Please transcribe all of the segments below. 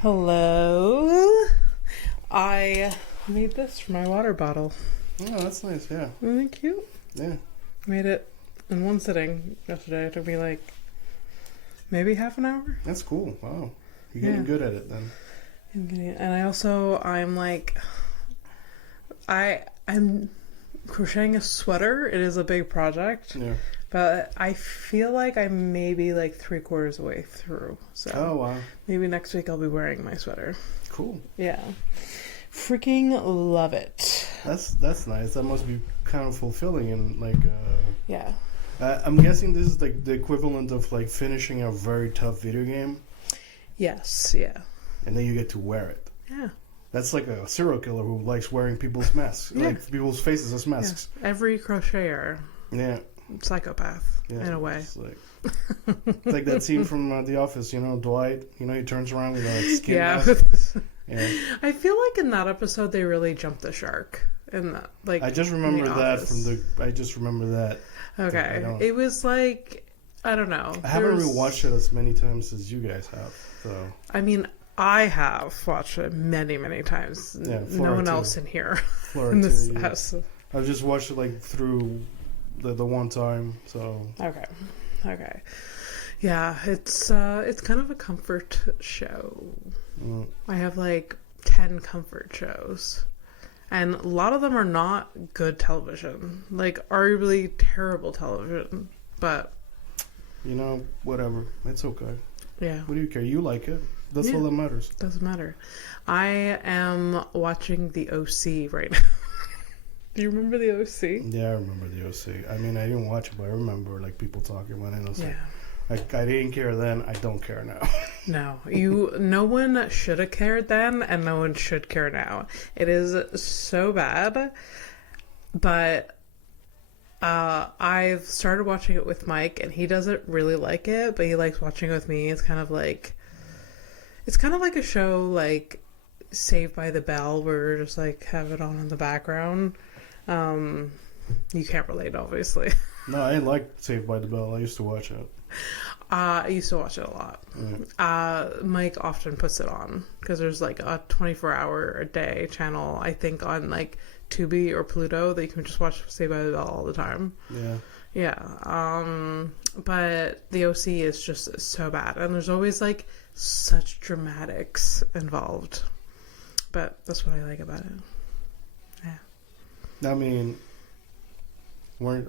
Hello. I made this for my water bottle. Oh, that's nice, yeah. Isn't it cute? Yeah. Made it in one sitting yesterday. It took me like maybe half an hour. That's cool. Wow. You're getting good at it then. And I'm crocheting a sweater. It is a big project. Yeah. But I feel like I'm maybe like 3/4 way through. So Oh, wow. maybe next week I'll be wearing my sweater. Cool. Yeah. Freaking love it. That's nice. That must be kind of fulfilling and like Yeah. I'm guessing this is like the equivalent of like finishing a very tough video game Yes, yeah. and then you get to wear it. Yeah. That's like a serial killer who likes wearing people's masks, Yeah. like people's faces as masks. Yeah. Every crocheter, Yeah. psychopath, Yeah. in a way. It's like that scene from The Office, you know, Dwight, you know, he turns around with a skin mask. Yeah. I feel like in that episode they really jumped the shark. In that, like, I just remember that Office. I just remember that. Okay, it was like, I don't know. I haven't rewatched it as many times as you guys have, so. I mean, I have watched it many, many times. Yeah, no one too. else in here Flora in this too, yeah. house. I've just watched it like through the one time, so. Okay. Yeah, it's kind of a comfort show. Mm. I have like 10 comfort shows. And a lot of them are not good television. Like, arguably terrible television. But, You know, whatever. It's okay. yeah. What do you care? You like it. That's all that matters. Doesn't matter. I am watching The OC right now. Do you remember The OC? Yeah, I remember The OC. I mean, I didn't watch it, but I remember like people talking about it. And I was Yeah. like, I didn't care then. I don't care now. No. No one should have cared then, and no one should care now. It is so bad. But I've started watching it with Mike, and he doesn't really like it, but he likes watching it with me. It's kind of like a show like Saved by the Bell, where we just like have it on in the background. You can't relate, obviously. No, I like Saved by the Bell. I used to watch it. I used to watch it a lot. Yeah. Mike often puts it on because there's like a 24-hour a day channel, I think, on like Tubi or Pluto that you can just watch Saved by the Bell all the time. Yeah. Yeah. But the OC is just so bad, and there's always like such dramatics involved. But that's what I like about it. Yeah. I mean,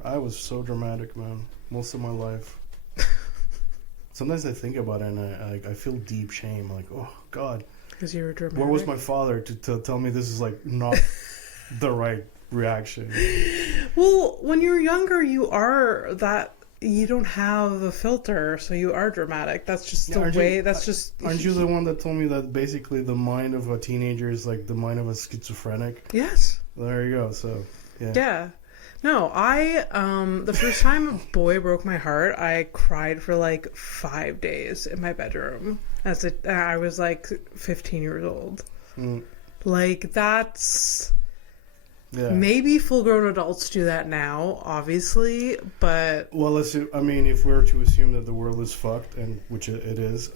I was so dramatic, man, most of my life. Sometimes I think about it and I feel deep shame. Like, oh, God. Because you were dramatic. Where was my father to tell me this is, like, not the right reaction? Well, when you're younger, you are that... You don't have the filter, so you are dramatic. That's just the way... Aren't you the one that told me that basically the mind of a teenager is like the mind of a schizophrenic? Yes. There you go, so, yeah. Yeah. No, the first time a boy broke my heart, I cried for like 5 days in my bedroom. I was like 15 years old. Mm. Like, that's... Yeah. Maybe full-grown adults do that now, obviously, but... Well, if we're to assume that the world is fucked, and which it is,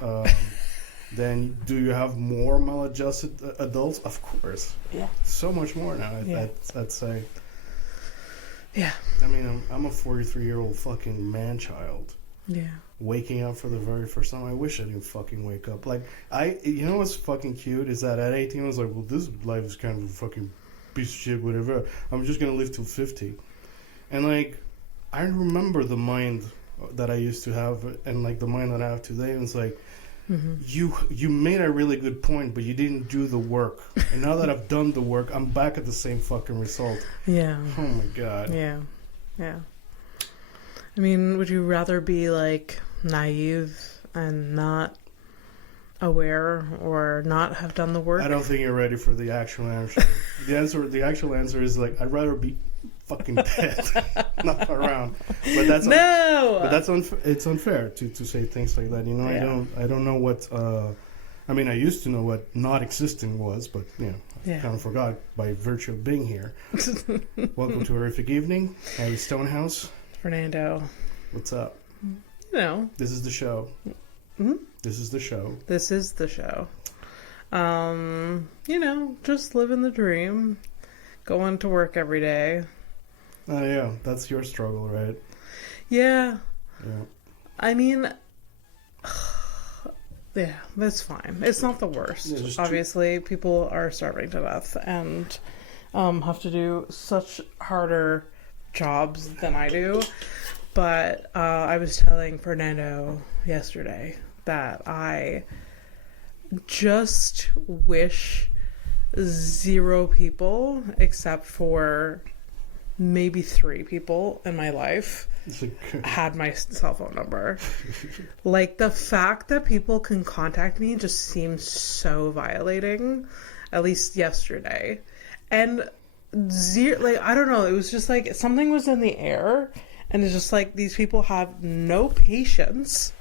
then do you have more maladjusted adults? Of course. Yeah. So much more now, Yeah. I'd say. Yeah. I mean, I'm a 43-year-old fucking man-child. Yeah. Waking up for the very first time. I wish I didn't fucking wake up. Like, you know what's fucking cute is that at 18 I was like, well, this life is kind of a fucking piece of shit, whatever. I'm just gonna live till 50. And like, I remember the mind that I used to have and like the mind that I have today, and it's like, you made a really good point, but you didn't do the work. And now that I've done the work, I'm back at the same fucking result. Yeah. Oh my God. Yeah. Yeah. I mean, would you rather be like naive and not aware or not have done the work? I don't think you're ready for the actual answer. The actual answer is like, I'd rather be fucking dead, not around. But that's it's unfair to say things like that. You know, Yeah. I don't know what. I mean, I used to know what not existing was, but you know, I kind of forgot by virtue of being here. Welcome to Horrific Evening, Harry Stonehouse. Fernando. What's up? You know. This is the show. Mm-hmm. This is the show. This is the show. Just living the dream, going to work every day. Oh yeah, that's your struggle, right? Yeah. Yeah. I mean, yeah, that's fine. It's not the worst. Yeah, just Obviously, people are starving to death and have to do such harder jobs than I do. But I was telling Fernando yesterday that I just wish 0 people, except for maybe 3 people in my life, had my cell phone number. Like, the fact that people can contact me just seems so violating, at least yesterday. And I don't know, it was just like something was in the air, and it's just like these people have no patience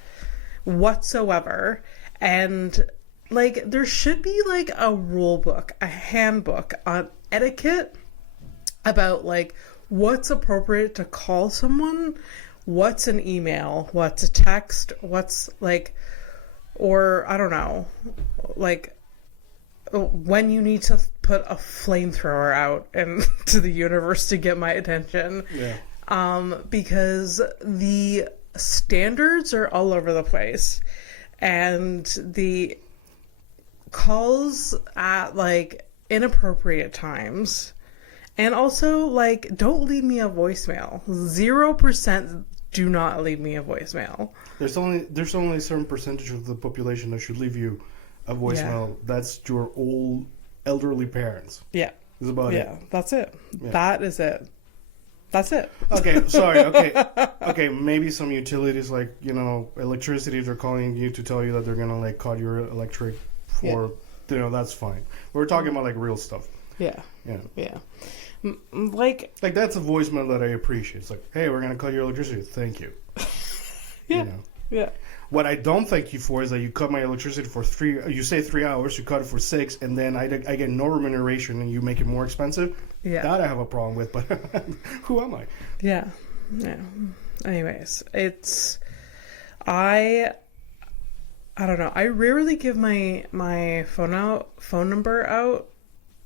whatsoever. And like, there should be like a rule book, a handbook on etiquette about like what's appropriate to call someone, what's an email, what's a text, what's like, or I don't know, like when you need to put a flamethrower out into the universe to get my attention. Yeah. Because the standards are all over the place, and the calls at like inappropriate times, and also like don't leave me a voicemail. 0% do not leave me a voicemail. There's only a certain percentage of the population that should leave you a voicemail. Yeah. That's your old elderly parents. Yeah. Is about it. Yeah, that's it. Yeah. That is it. That's it. Okay, sorry. Okay, maybe some utilities like, electricity, they're calling you to tell you that they're going to like cut your electric for, that's fine. We're talking about like real stuff. Yeah. Yeah. Yeah. Like that's a voicemail that I appreciate. It's like, hey, we're going to cut your electricity. Thank you. Yeah. Yeah. What I don't thank you for is that you cut my electricity for 3 hours, you cut it for 6, and then I get no remuneration and you make it more expensive. Yeah. That I have a problem with, but who am I? Yeah. Yeah. Anyways, I don't know. I rarely give my phone number out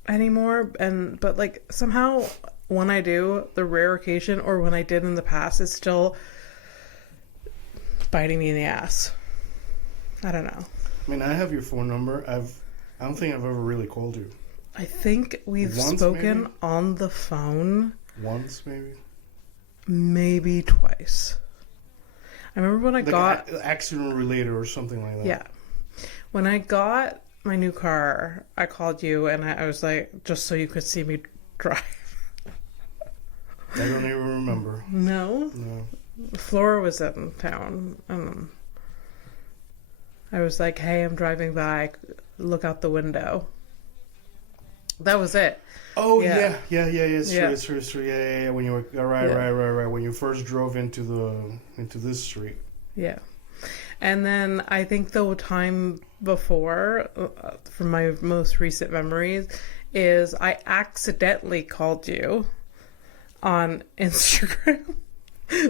anymore, but like somehow when I do, the rare occasion or when I did in the past, it's still biting me in the ass. I don't know. I mean, I have your phone number. I don't think I've ever really called you. I think we've spoken maybe? On the phone. Once, maybe? Maybe twice. I remember when I got... accident related or something like that. Yeah. When I got my new car, I called you and I was like, just so you could see me drive. I don't even remember. No? No. Flora was in town. I was like, hey, I'm driving by. Look out the window. That was it. Oh, yeah. It's true. Yeah. When you were right. When you first drove into this street. Yeah. And then I think the time before, from my most recent memories, is I accidentally called you on Instagram.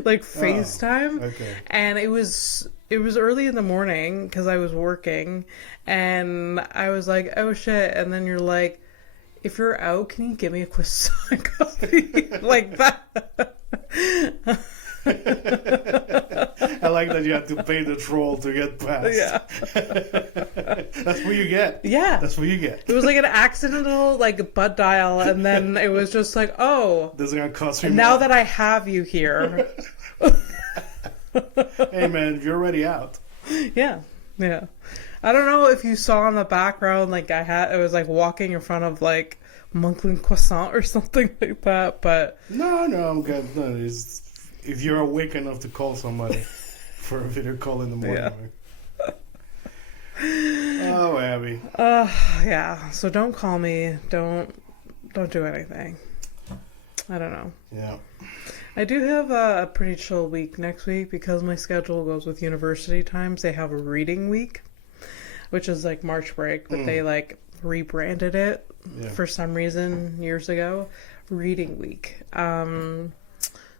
Like FaceTime. Okay. And it was early in the morning because I was working, and I was like, oh shit. And then you're like, if you're out, can you give me a croissant coffee? Like that. I like that you had to pay the troll to get past. Yeah. That's what you get. Yeah. That's what you get. It was like an accidental like butt dial, and then it was just like, oh, this is gonna cost me now more. that I have you here. Hey man, you're already out. Yeah. Yeah. I don't know if you saw in the background, like it was like walking in front of like Monkland Croissant or something like that, but No, I'm good. No, if you're awake enough to call somebody for a video call in the morning. Yeah. Oh, Abby. Yeah. So don't call me. Don't do anything. I don't know. Yeah. I do have a pretty chill week next week because my schedule goes with university times. They have a reading week, which is like March break, but they like rebranded it for some reason years ago. Reading week.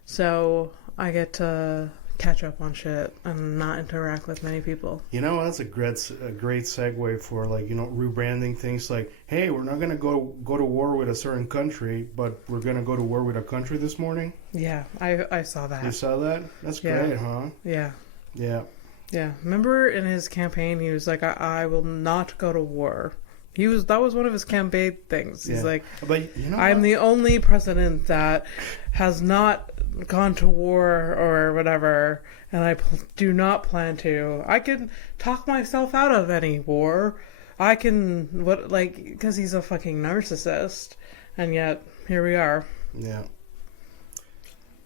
So I get to catch up on shit and not interact with many people. You know, that's a great segue for, like, you know, rebranding things. Like, hey, we're not gonna go to war with a certain country, but we're gonna go to war with a country this morning. Yeah, I saw that. You saw that? That's Yeah. great, huh? Yeah. Yeah. Yeah. Remember in his campaign, he was like, I will not go to war. That was one of his campaign things. He's Yeah. like, But you know, I'm the only president that has not gone to war or whatever, and I do not plan to. I can talk myself out of any war. I can, because he's a fucking narcissist, and yet here we are. Yeah.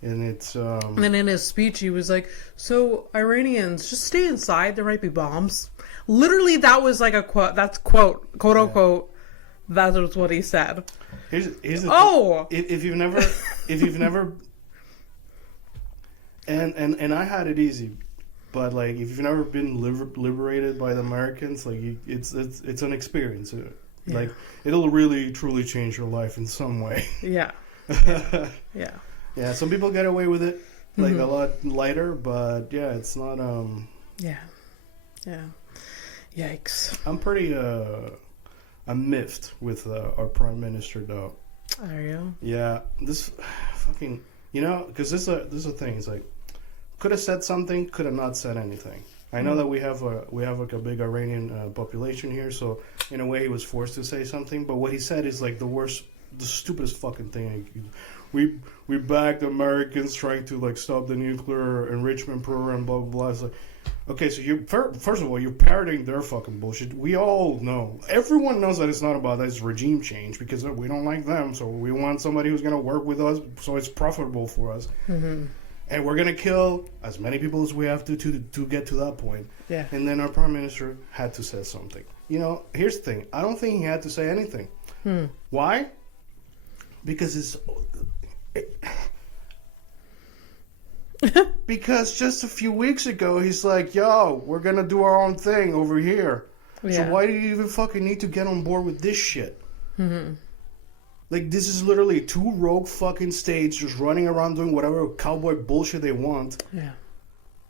And it's And in his speech, he was like, "So Iranians, just stay inside. There might be bombs." Literally, that was like a quote. That's quote unquote. That was what he said. here's the thing. If you've never and I had it easy, but like if you've never been liberated by the Americans, like it's an experience. Yeah. Like it'll really truly change your life in some way. Yeah. Yeah. Yeah, some people get away with it like a lot lighter, but yeah, it's not. Yeah. Yeah. Yikes. I'm pretty I'm miffed with our prime minister though. Are you? Yeah, this fucking, you know, because this is a thing. It's like could have said something, could have not said anything. I know that we have like a big Iranian population here, so in a way he was forced to say something. But what he said is like the stupidest fucking thing. We backed Americans trying to like stop the nuclear enrichment program, blah blah blah. It's like, okay, so you first of all you're parroting their fucking bullshit. We all know, everyone knows that it's not about that. It's regime change because we don't like them, so we want somebody who's gonna work with us, so it's profitable for us. Mm-hmm. And we're gonna kill as many people as we have to get to that point. Yeah. And then our prime minister had to say something. You know, here's the thing. I don't think he had to say anything. Why? Because because just a few weeks ago he's like, yo, we're gonna do our own thing over here. Yeah. So why do you even fucking need to get on board with this shit? Mm-hmm. Like, this is literally two rogue fucking states just running around doing whatever cowboy bullshit they want. Yeah.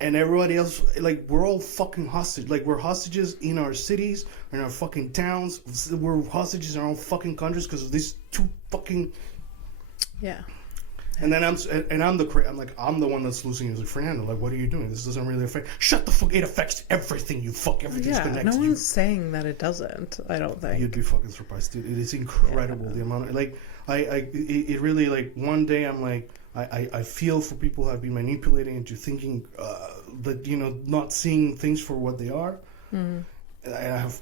And everybody else, like, we're all fucking hostage. Like, we're hostages in our cities, in our fucking towns. We're hostages in our own fucking countries because of these two fucking... Yeah. And then I'm the one that's losing. He's like, Fernando, like, what are you doing? This doesn't really affect... Shut the fuck... It affects everything, you fuck. Everything's Yeah, connected. no one's saying that it doesn't, I don't think. You'd be fucking surprised, dude. It is incredible, the amount of... Like, it really, like, one day I'm like... I feel for people who have been manipulated into thinking that, you know, not seeing things for what they are. Mm-hmm.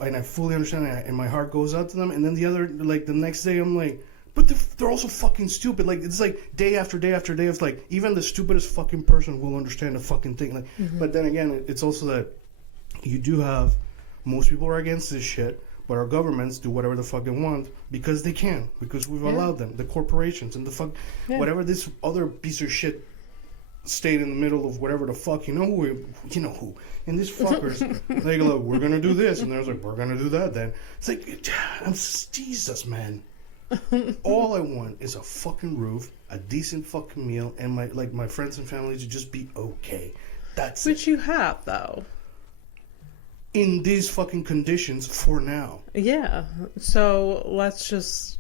And I fully understand it, and my heart goes out to them. And then the next day I'm like... But they're also fucking stupid. Like, it's like day after day after day of like, even the stupidest fucking person will understand the fucking thing. Like, but then again, it's also that you do have, most people are against this shit, but our governments do whatever the fuck they want because they can, because we've allowed them. The corporations and the fuck, whatever this other piece of shit stayed in the middle of whatever the fuck, you know who. And these fuckers, they go, we're gonna do this, and they're like, we're gonna do that then. It's like, Jesus, man. All I want is a fucking roof, a decent fucking meal, and my friends and family to just be okay. That's Which you have, though. in these fucking conditions for now. Yeah. So let's just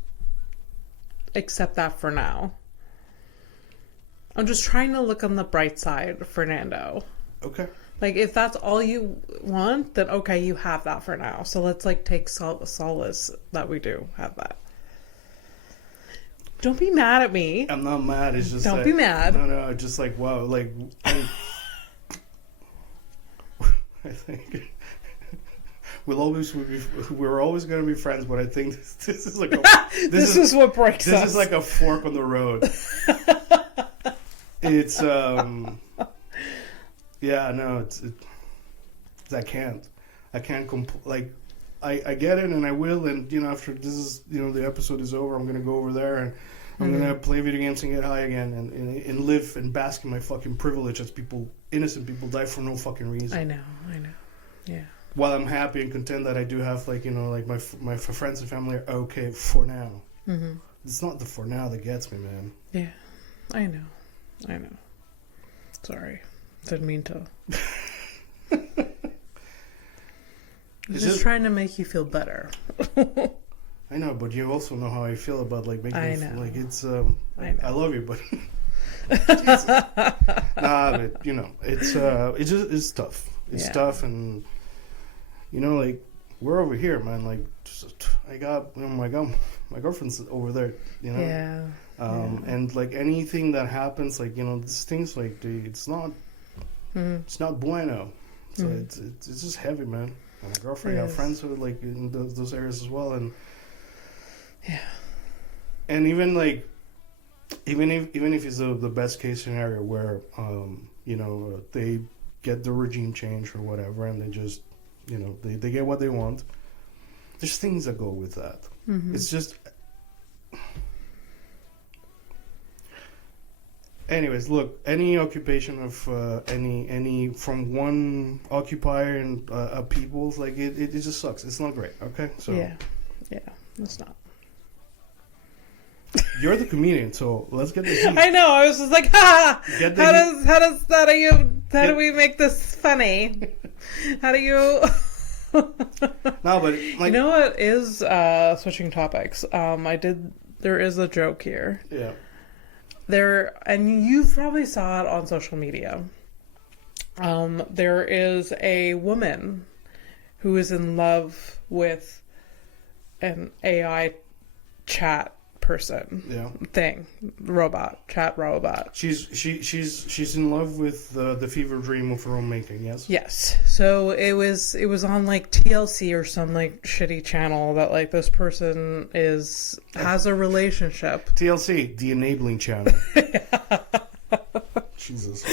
accept that for now. I'm just trying to look on the bright side, Fernando. Okay. Like, if that's all you want, then okay, you have that for now. So let's, like, take solace that we do have that. Don't be mad at me. I'm not mad. It's just Don't be mad. No. Just like, wow. Like, I think we're always going to be friends. But I think this is like this is what breaks us. This is like a fork on the road. It's yeah. No. I can't. Like. I get it, and I will, and, you know, after this is, you know, the episode is over, I'm going to go over there, and I'm going to play video games and get high again, and live and bask in my fucking privilege as innocent people die for no fucking reason. I know, yeah. While I'm happy and content that I do have, like, you know, like, my friends and family are okay for now. Mm-hmm. It's not the for now that gets me, man. Yeah, I know. Sorry. Didn't mean to. It's Just trying to make you feel better. I know, but you also know how I feel about like making I me feel know. like it's. I know. I love you, but nah, but you know, it's tough. It's Yeah. tough, and you know, like we're over here, man. Like I got, my girlfriend's over there, you know. Yeah. And like anything that happens, like you know, these things like it's not bueno. So it's just heavy, man. My girlfriend got friends who are like in those areas as well, and Yeah. and even like even if it's the best case scenario where you know they get the regime change or whatever, and they just you know they get what they want. There's things that go with that. It's just. Anyways, look, any occupation of any from one occupier and a people's like it just sucks. It's not great. Okay, so Yeah. It's not. you're the comedian, so let's get the heat. I know. I was just like, ha! Get the How heat. does that? How Get- do we make this funny? How do you? No, but like You know what is switching topics? There is a joke here. yeah, And you probably saw it on social media. There is a woman who is in love with an AI chat person thing, chat robot. she's in love with the fever dream of her own making. Yes. Yes. So it was on like TLC or some like shitty channel that like this person has a relationship. TLC, the enabling channel. Jesus.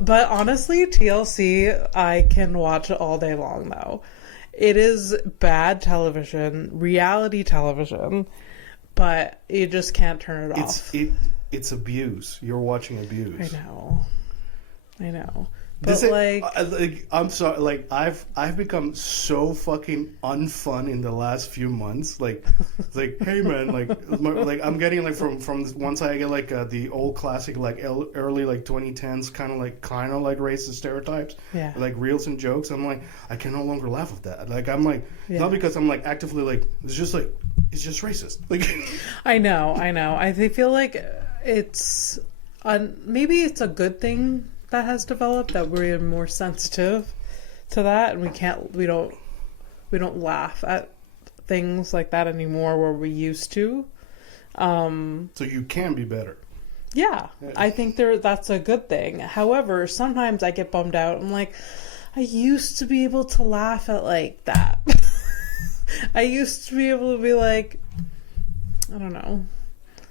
But honestly, TLC I can watch it all day long though. It is bad television, reality television, but you just can't turn it off. It's abuse. You're watching abuse. I know. This But like, I'm sorry. Like I've become so fucking unfun in the last few months. Like, it's like, hey man, like I'm getting like from this, once I get like the old classic like early like 2010s kind of like racist stereotypes. Yeah. Like reels and jokes. I'm like I can no longer laugh at that. Like I'm like Yeah. not because I'm like actively like it's just racist. Like I know. I feel like it's maybe it's a good thing that has developed that we're more sensitive to that, and we don't laugh at things like that anymore where we used to. so you can be better. Yeah, I think that's a good thing. However, sometimes I get bummed out. I'm like, I used to be able to laugh at like that. I used to be able to be like, I don't know.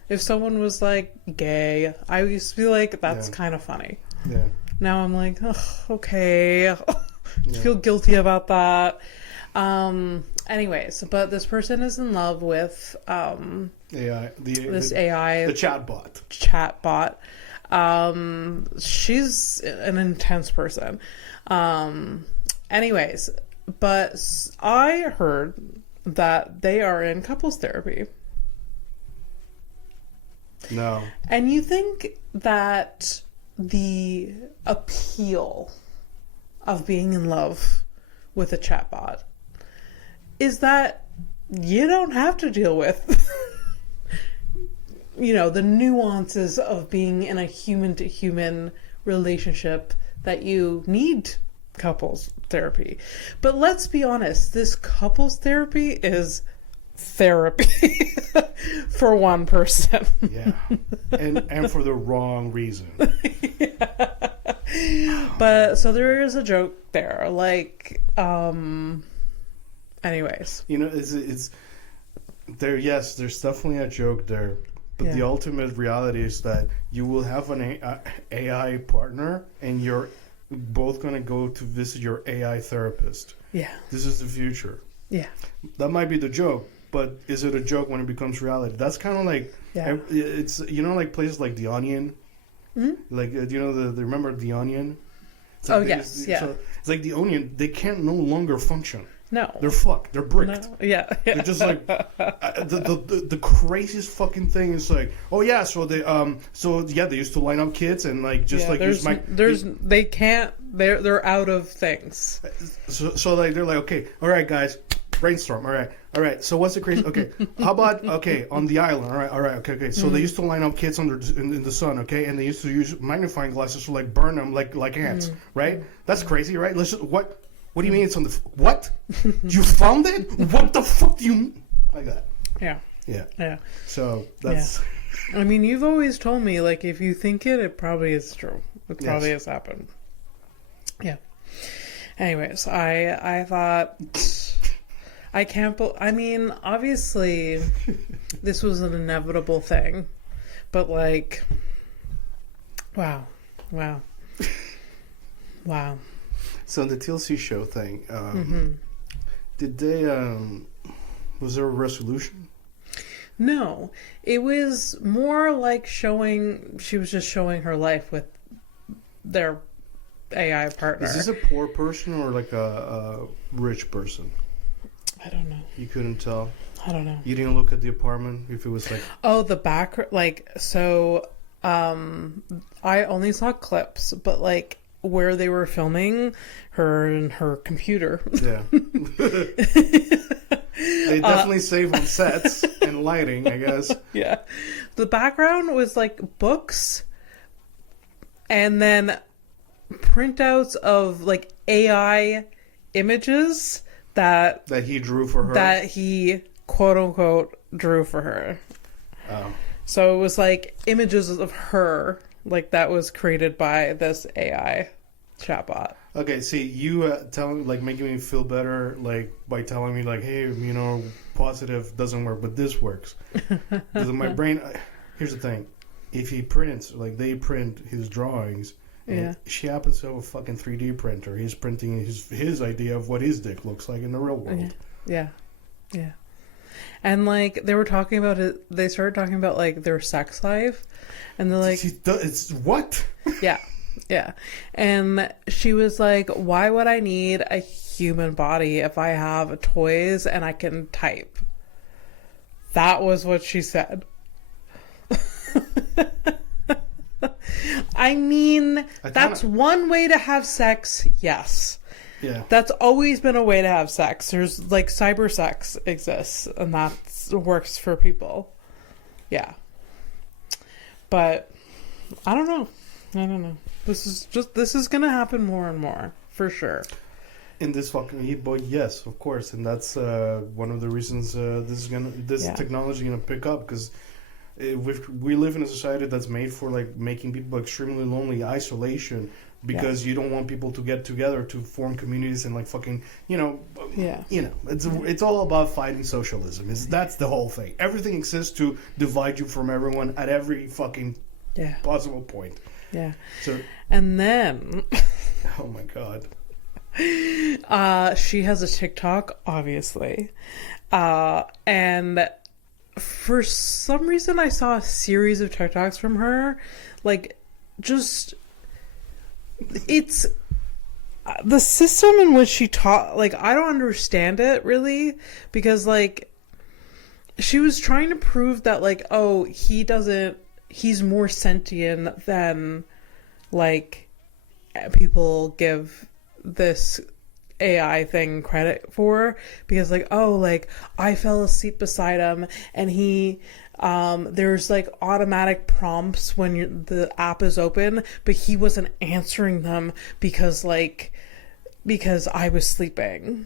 If someone was like gay, I used to be like, that's kind of funny. Yeah. Now I'm like, oh, okay. I feel guilty about that. Anyways, but this person is in love with AI. this AI The chatbot. chatbot. She's an intense person. Anyways, but I heard that they are in couples therapy. No. And you think that the appeal of being in love with a chatbot is that you don't have to deal with the nuances of being in a human to human relationship, that you need couples therapy. But let's be honest, this couples therapy is therapy for one person. Yeah. And for the wrong reason. But so there is a joke there. Like, anyways. It's there. Yes, there's definitely a joke there. But the ultimate reality is that you will have an AI partner, and you're both going to go to visit your AI therapist. Yeah. This is the future. Yeah. That might be the joke, but is it a joke when it becomes reality? That's kind of like, it's, like places like The Onion. Mm-hmm. Like, remember The Onion? It's like yes, yeah. So it's like The Onion, they can't no longer function. No. They're fucked. They're bricked. No. Yeah. They're just like the craziest fucking thing is like, oh yeah, so they they used to line up kids and like just like use they can't, they're out of things. So like they're like, okay, all right guys, brainstorm. All right. So what's the crazy? Okay, how about on the island? All right. Okay. So they used to line up kids in the sun. Okay, and they used to use magnifying glasses to like burn them like ants. Right? That's crazy, right? Let's just, what do you mean it's on the what? You found it? What the fuck do you mean? Like that? Yeah. So that's. Yeah. I mean, you've always told me like if you think it probably is true. It probably has happened. Yeah. Anyways, I thought. I can't I mean, obviously, this was an inevitable thing. But, like, wow. So, the TLC show thing, did they, was there a resolution? No. It was more like she was just showing her life with their AI partner. Is this a poor person or, like, a rich person? I don't know. You couldn't tell? I don't know. You didn't look at the apartment if it was like... Oh, the back... Like, so... I only saw clips, but, like, where they were filming her and her computer. Yeah. They definitely save on sets and lighting, I guess. Yeah. The background was, like, books and then printouts of, like, AI images... That he drew for her. That he quote unquote drew for her. Oh. So it was like images of her, like that was created by this AI chatbot. Okay, see, you making me feel better, like by telling me, like, hey, positive doesn't work, but this works. Because in my brain, here's the thing: if he prints, like they print his drawings. And she happens to have a fucking 3D printer. He's printing his idea of what his dick looks like in the real world. Yeah. And like they were talking about it, they started talking about like their sex life, and they're like, "It's what?" Yeah. And she was like, "Why would I need a human body if I have toys and I can type?" That was what she said. I mean, that's one way to have sex, yes. Yeah. That's always been a way to have sex. There's, like, cyber sex exists, and that works for people. Yeah. But, I don't know. This is gonna happen more and more, for sure. In this fucking but yes, of course. And that's one of the reasons this technology gonna pick up, because... we live in a society that's made for like making people extremely lonely, isolation, because you don't want people to get together to form communities and like fucking it's all about fighting socialism. That's the whole thing. Everything exists to divide you from everyone at every fucking possible point. Yeah. So and then oh my god. She has a TikTok, obviously, and. For some reason, I saw a series of TikToks from her. Like, just... It's... The system in which she taught... Like, I don't understand it, really. Because, like... She was trying to prove that, like, oh, he doesn't... He's more sentient than, like, people give this... AI thing credit for, because like, oh, like I fell asleep beside him and he there's like automatic prompts when the app is open, but he wasn't answering them because I was sleeping.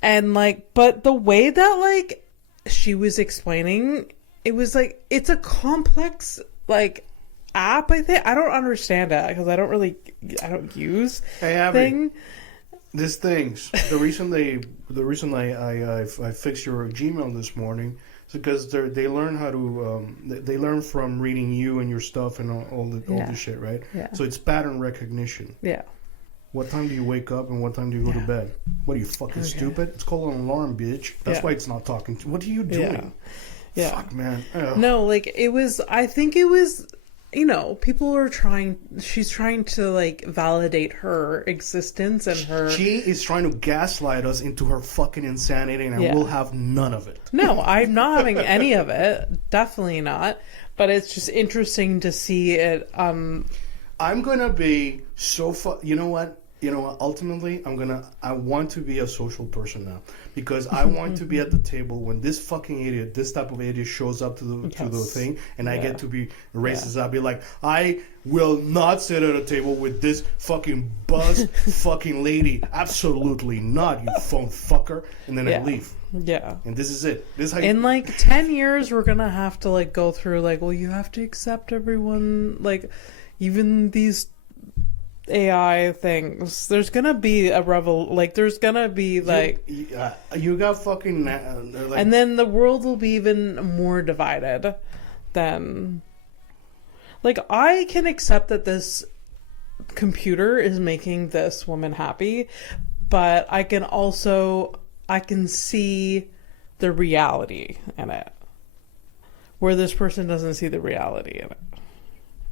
And like, but the way that like she was explaining, it was like, it's a complex like app, I think. I don't understand it because I don't use thing. This things. The reason I fixed your Gmail this morning is because they learn how to they learn from reading you and your stuff and all the shit, right? Yeah. So it's pattern recognition. Yeah. What time do you wake up and what time do you go to bed? What are you fucking stupid? It's called an alarm, bitch. That's why it's not talking to. What are you doing? Yeah. Fuck, man. No, like it was. I think it was people are she's trying to like validate her existence and her. She is trying to gaslight us into her fucking insanity, and we'll have none of it. No, I'm not having any of it. Definitely not. But it's just interesting to see it. I'm gonna be so you know what? Ultimately, I want to be a social person now, because I want to be at the table when this type of idiot shows up to the thing, and I get to be racist. I'll be like, I will not sit at a table with this fucking buzz fucking lady. Absolutely not, you phone fucker. And then I leave. Yeah. And this is it. This is how in like 10 years, we're gonna have to like go through like, well, you have to accept everyone, like even these AI things. There's gonna be there's gonna be like you got fucking and then the world will be even more divided than like I can accept that this computer is making this woman happy, but I can see the reality in it where this person doesn't see the reality in it,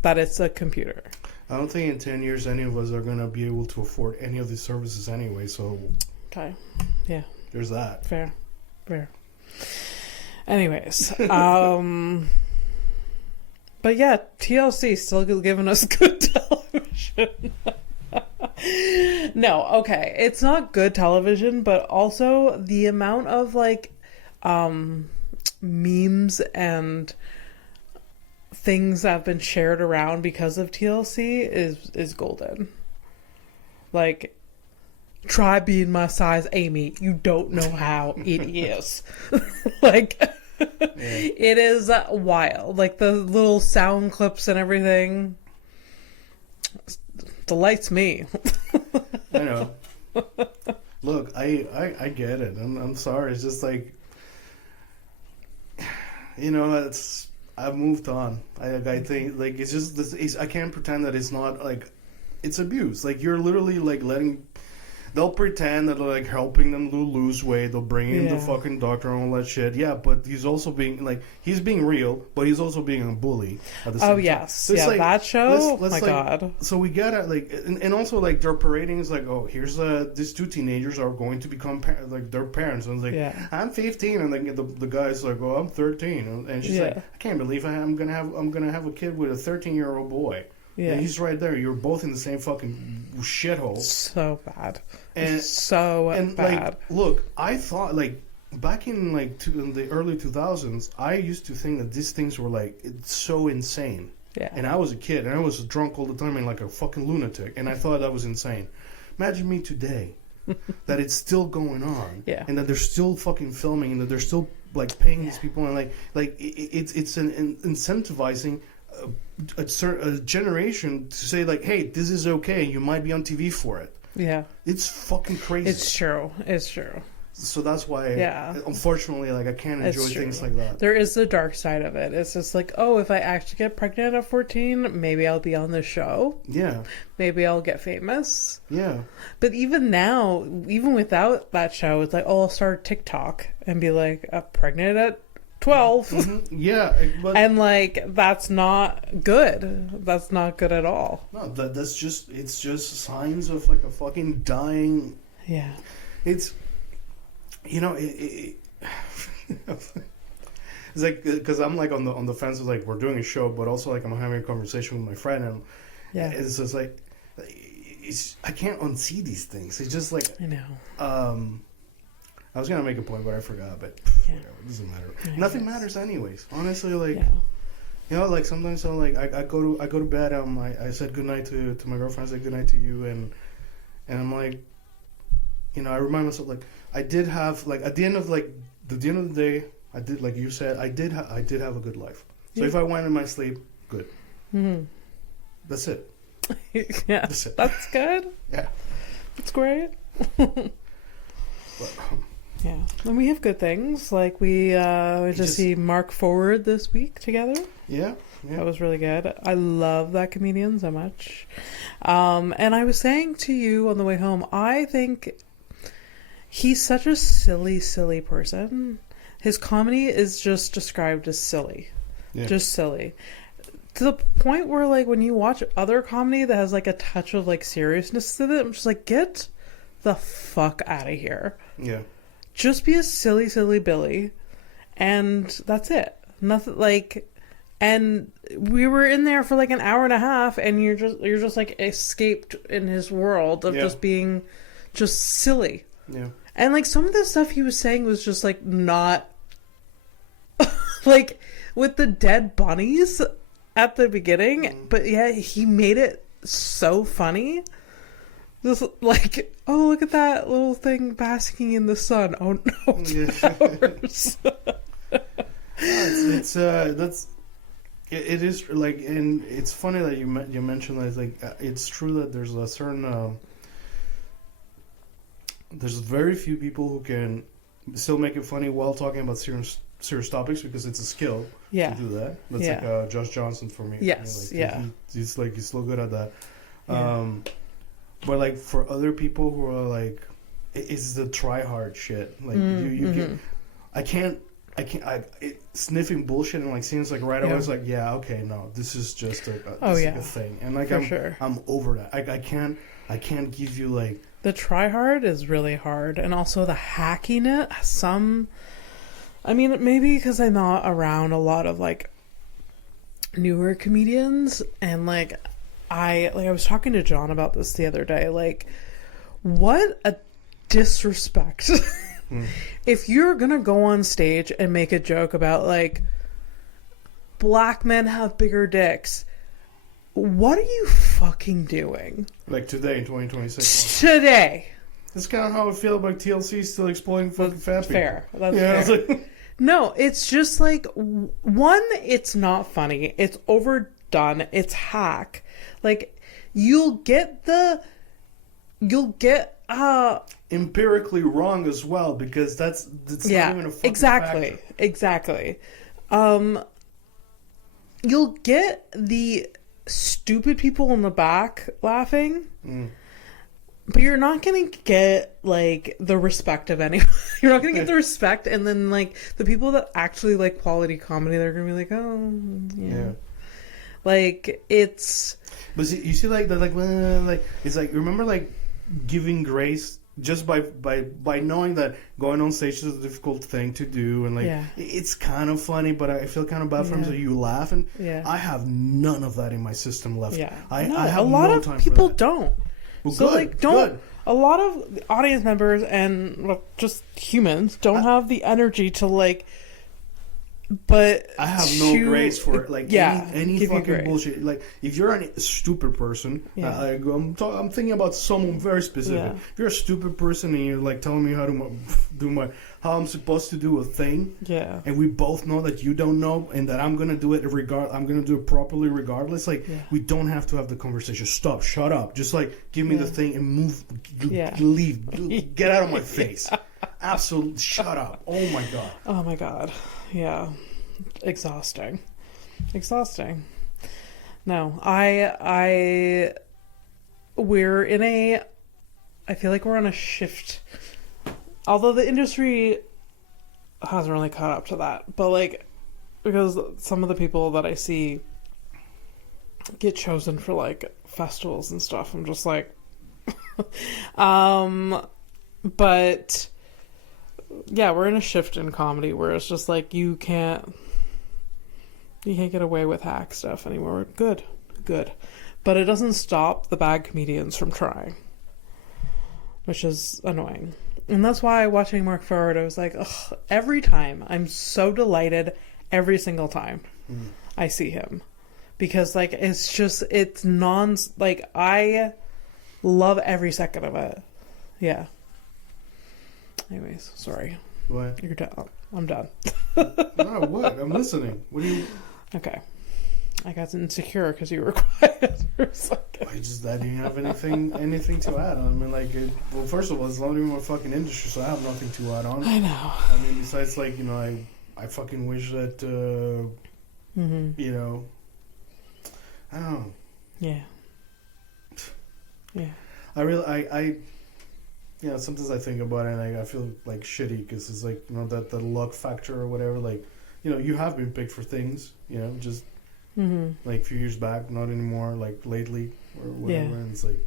that it's a computer. I don't think in 10 years any of us are going to be able to afford any of these services anyway, so... Okay. Yeah. There's that. Fair. Anyways. But yeah, TLC still giving us good television. No, okay. It's not good television, but also the amount of, like, memes and things that have been shared around because of TLC is golden. Like, try being my size, Amy. You don't know how it is. Like, it is wild. Like, the little sound clips and everything delights me. I know. Look, I get it. I'm sorry. It's just like, I've moved on. I think like it's just this. I can't pretend that it's not like it's abuse. Like you're literally like they'll pretend that they're like helping them to lose weight. They'll bring in the fucking doctor and all that shit. Yeah, but he's also being real, but he's also being a bully at the same time. Yes, so yeah, like, that show. Let's, my God. So we gotta like, and also like their parading is like, oh, here's these two teenagers are going to become their parents, and it's like, I'm 15, and then the guy's like, oh, I'm 13, and she's like, I can't believe I'm gonna have a kid with a 13-year-old boy. Yeah, and he's right there. You're both in the same fucking shithole. So bad. And bad. Like, look, I thought like back in like in the early 2000s, I used to think that these things were like it's so insane. Yeah. And I was a kid, and I was drunk all the time and like a fucking lunatic, and I thought that was insane. Imagine me today, that it's still going on, and that they're still fucking filming, and that they're still like paying these people, and like it's an incentivizing a generation to say like, hey, this is okay, you might be on TV for it. Yeah, it's fucking crazy. It's true. So that's why, unfortunately, like I can't enjoy things like that. There is the dark side of it. It's just like, oh, if I actually get pregnant at 14, maybe I'll be on the show. Yeah. Maybe I'll get famous. Yeah. But even now, even without that show, it's like, oh, I'll start TikTok and be like, pregnant at 12. Mm-hmm. Yeah. And like, that's not good. That's not good at all. No, it's just signs of like a fucking dying. Yeah. It's... it's like because I'm like on the fence of like we're doing a show, but also like I'm having a conversation with my friend, and it's just like I can't unsee these things. It's just like I know. I was gonna make a point, but I forgot. But whatever, it doesn't matter. Nothing matters anyways. Honestly, like like sometimes I go to bed. I said goodnight to my girlfriend. I said goodnight to you, and I'm like, I remind myself like. I did have like at the end of the day, I did like you said, I did have a good life. So if I went in my sleep, good. Mm-hmm. That's it. Yeah, that's it. That's good. Yeah, that's great. But, yeah, and we have good things like we just see Mark Forward this week together. Yeah. That was really good. I love that comedian so much. And I was saying to you on the way home, I think. He's such a silly, silly person. His comedy is just described as silly. Yeah. Just silly. to the point where, like, when you watch other comedy that has, like, a touch of, like, seriousness to it, I'm just like, get the fuck out of here. Yeah. Just be a silly, silly Billy, and that's it. Nothing, like, and we were in there for, like, an hour and a half, and you're just, like, escaped in his world of just being just silly. Yeah. And, like, some of the stuff he was saying was just, like, not... like, with the dead bunnies at the beginning, but yeah, he made it so funny. Just, like, oh, look at that little thing basking in the sun. Oh, no, it's it is, like, and it's funny that you mentioned that, like, it's true that there's a certain... there's very few people who can still make it funny while talking about serious topics, because it's a skill to do that. That's like Josh Johnson for me. Yes, he's so good at that. But like for other people who are like, it's the try hard shit. Like I can't sniffing bullshit and like seems like right away. It's like, yeah, okay, no, this is just a thing, and like I'm over that. I can't give you like. The try hard is really hard, and also the hacking it. I mean, maybe because I'm not around a lot of like newer comedians, and like I was talking to John about this the other day. Like, what a disrespect! If you're gonna go on stage and make a joke about like black men have bigger dicks, what are you fucking doing? Like today in 2026. Today. That's kind of how I feel about TLC still exploiting fucking fat people. Fair. That's fair. Like... No, it's just like, one, it's not funny. It's overdone. It's hack. Like, you'll get empirically wrong as well, because that's not even a fucking factor. Exactly. You'll get the stupid people in the back laughing, but you're not gonna get like the respect of anyone. You're not gonna get the respect, and then like the people that actually like quality comedy, they're gonna be like, oh yeah. Like it's. But see, you see, like that, like it's like, remember like giving grace just by knowing that going on stage is a difficult thing to do, and like it's kind of funny, but I feel kind of bad for him. So you laugh, and I have none of that in my system left. I have a lot of people don't. Well, so good, like don't. A lot of audience members and just humans don't have the energy to like. But I have no grace for it. Like any fucking bullshit. Like if you're a stupid person, I'm thinking about someone very specific. Yeah. If you're a stupid person and you're like telling me how I'm supposed to do a thing, and we both know that you don't know, and that I'm gonna do it I'm gonna do it properly regardless. Like we don't have to have the conversation. Stop, shut up. Just like give me the thing and move, leave, get out of my face. Absolutely, shut up. Oh my god. Yeah. Exhausting. No, I feel like we're on a shift. Although the industry hasn't really caught up to that. But like, because some of the people that I see get chosen for like festivals and stuff, I'm just like, but yeah, we're in a shift in comedy where it's just like you can't get away with hack stuff anymore. Good. But it doesn't stop the bad comedians from trying, which is annoying. And that's why watching Mark Forward, I was like, ugh, every time I'm so delighted every single time I see him, because like it's like I love every second of it. Yeah. Anyways, sorry. What? You're done. I'm done. No, what? I'm listening. What do you... Okay. I got insecure because you were quiet for a second. I didn't have anything to add on. I mean, like, well, first of all, it's not even my fucking industry, so I have nothing to add on. I know. I mean, besides, like, you know, I fucking wish that, you know, I don't know. Yeah. You know, sometimes I think about it and I feel like shitty because it's like, you know, that the luck factor or whatever. Like, you know, you have been picked for things, you know, just Like a few years back, not anymore. Like lately or whatever. Yeah. And it's like,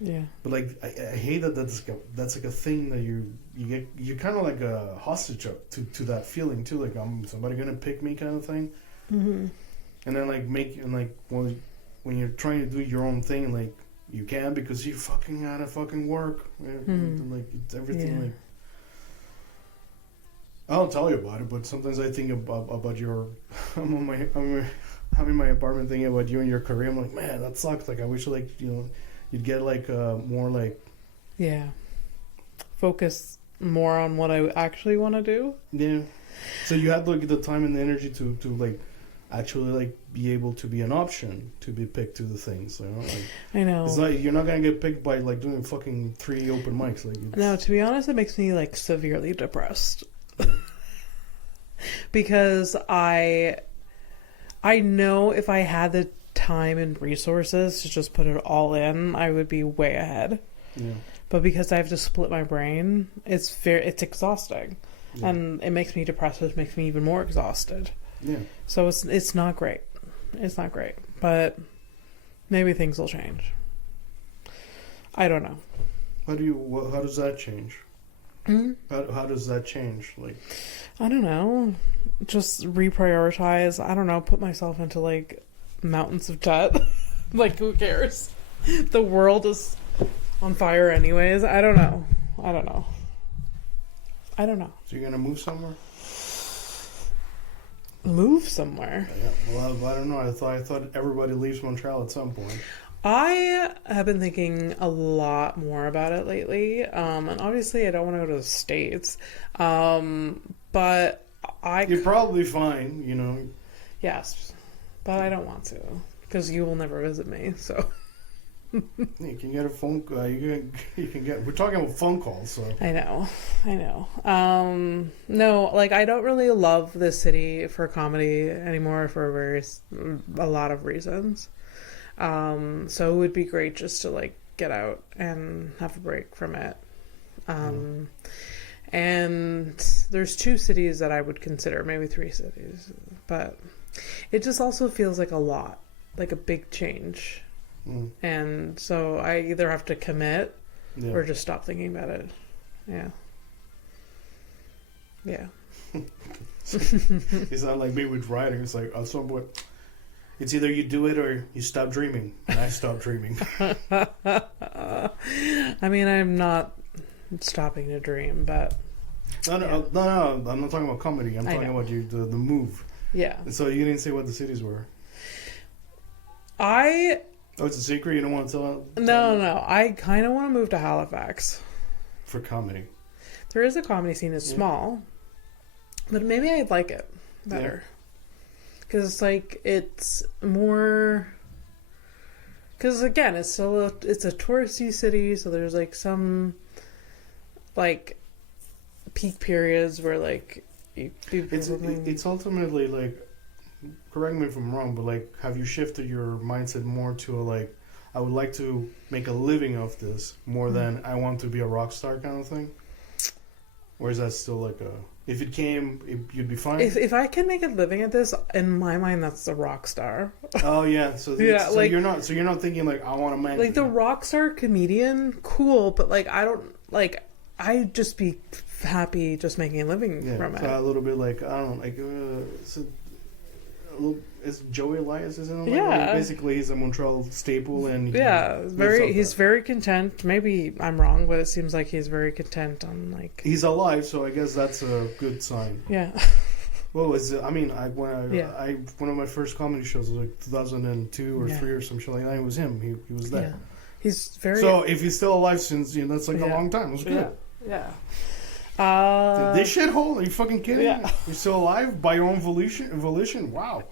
Yeah. but like I hate that that's like a thing that you get, you're kind of like a hostage to that feeling too. Like, somebody gonna pick me kind of thing. Mm-hmm. And then when you're trying to do your own thing, like you can because you fucking gotta fucking work. Like it's everything. Yeah. Like I don't tell you about it, but sometimes I think about your. I'm in my apartment thinking about you and your career. I'm like, man, that sucks. Like I wish you'd get like more like. Yeah. Focus more on what I actually want to do. Yeah. So you had like the time and the energy to like actually like be able to be an option to be picked to the things. You know, like I know. it's like you're not gonna get picked by like doing fucking 3 open mics. Like No, to be honest, it makes me like severely depressed. Because I know if I had the time and resources to just put it all in, I would be way ahead. Yeah. But because I have to split my brain, it's exhausting. Yeah. And it makes me depressed, which makes me even more exhausted. Yeah. So it's not great. It's not great. But maybe things will change. I don't know. How does that change? How does that change? Like, I don't know. Just reprioritize. I don't know. Put myself into like mountains of debt. Like, who cares? The world is on fire anyways. I don't know. so you're gonna move somewhere? Move somewhere. Yeah. Well, I don't know. I thought everybody leaves Montreal at some point. I have been thinking a lot more about it lately. And obviously I don't want to go to the States. But You're probably fine, you know. Yes. But I don't want to. Because you will never visit me, so... You can get a phone call. You can get. We're talking about phone calls, so. I know. No, like I don't really love this city for comedy anymore for a lot of reasons. So it would be great just to like get out and have a break from it. And there's 2 cities that I would consider, maybe 3 cities, but it just also feels like a lot, like a big change. And so I either have to commit or just stop thinking about it. Yeah. It's not like me with writing. It's like, at some point, it's either you do it or you stop dreaming. And I stop dreaming. I mean, I'm not stopping to dream, but... No, I'm not talking about comedy. I'm talking about the move. Yeah. So you didn't say what the cities were. Oh, it's a secret? You don't want to tell? No. I kind of want to move to Halifax. For comedy. There is a comedy scene. It's small. But maybe I'd like it better. Because it's like, it's more... Because again, it's a touristy city, so there's like some like peak periods where like... It's ultimately like... Correct me if I'm wrong, but like, have you shifted your mindset more to like, I would like to make a living of this more than I want to be a rock star kind of thing? Or is that still like a, if it came, you'd be fine? If I can make a living at this, in my mind, that's a rock star. Oh yeah, so you're not thinking like I want to make like the rock star comedian, cool, but like I don't like. I'd just be happy just making a living from it. A little bit like I don't know, like is Joey Elias isn't it? Yeah. Basically, he's a Montreal staple, and he's very content. Maybe I'm wrong, but it seems like he's very content on like. He's alive, so I guess that's a good sign. Yeah. What was it? I mean, one of my first comedy shows was like 2002 or 3 or some shit like that. It was him. He was there. Yeah. He's very. So if he's still alive since that's like a long time. It was good. Yeah. This shithole? Are you fucking kidding? Yeah. You're still alive by your own volition? Wow.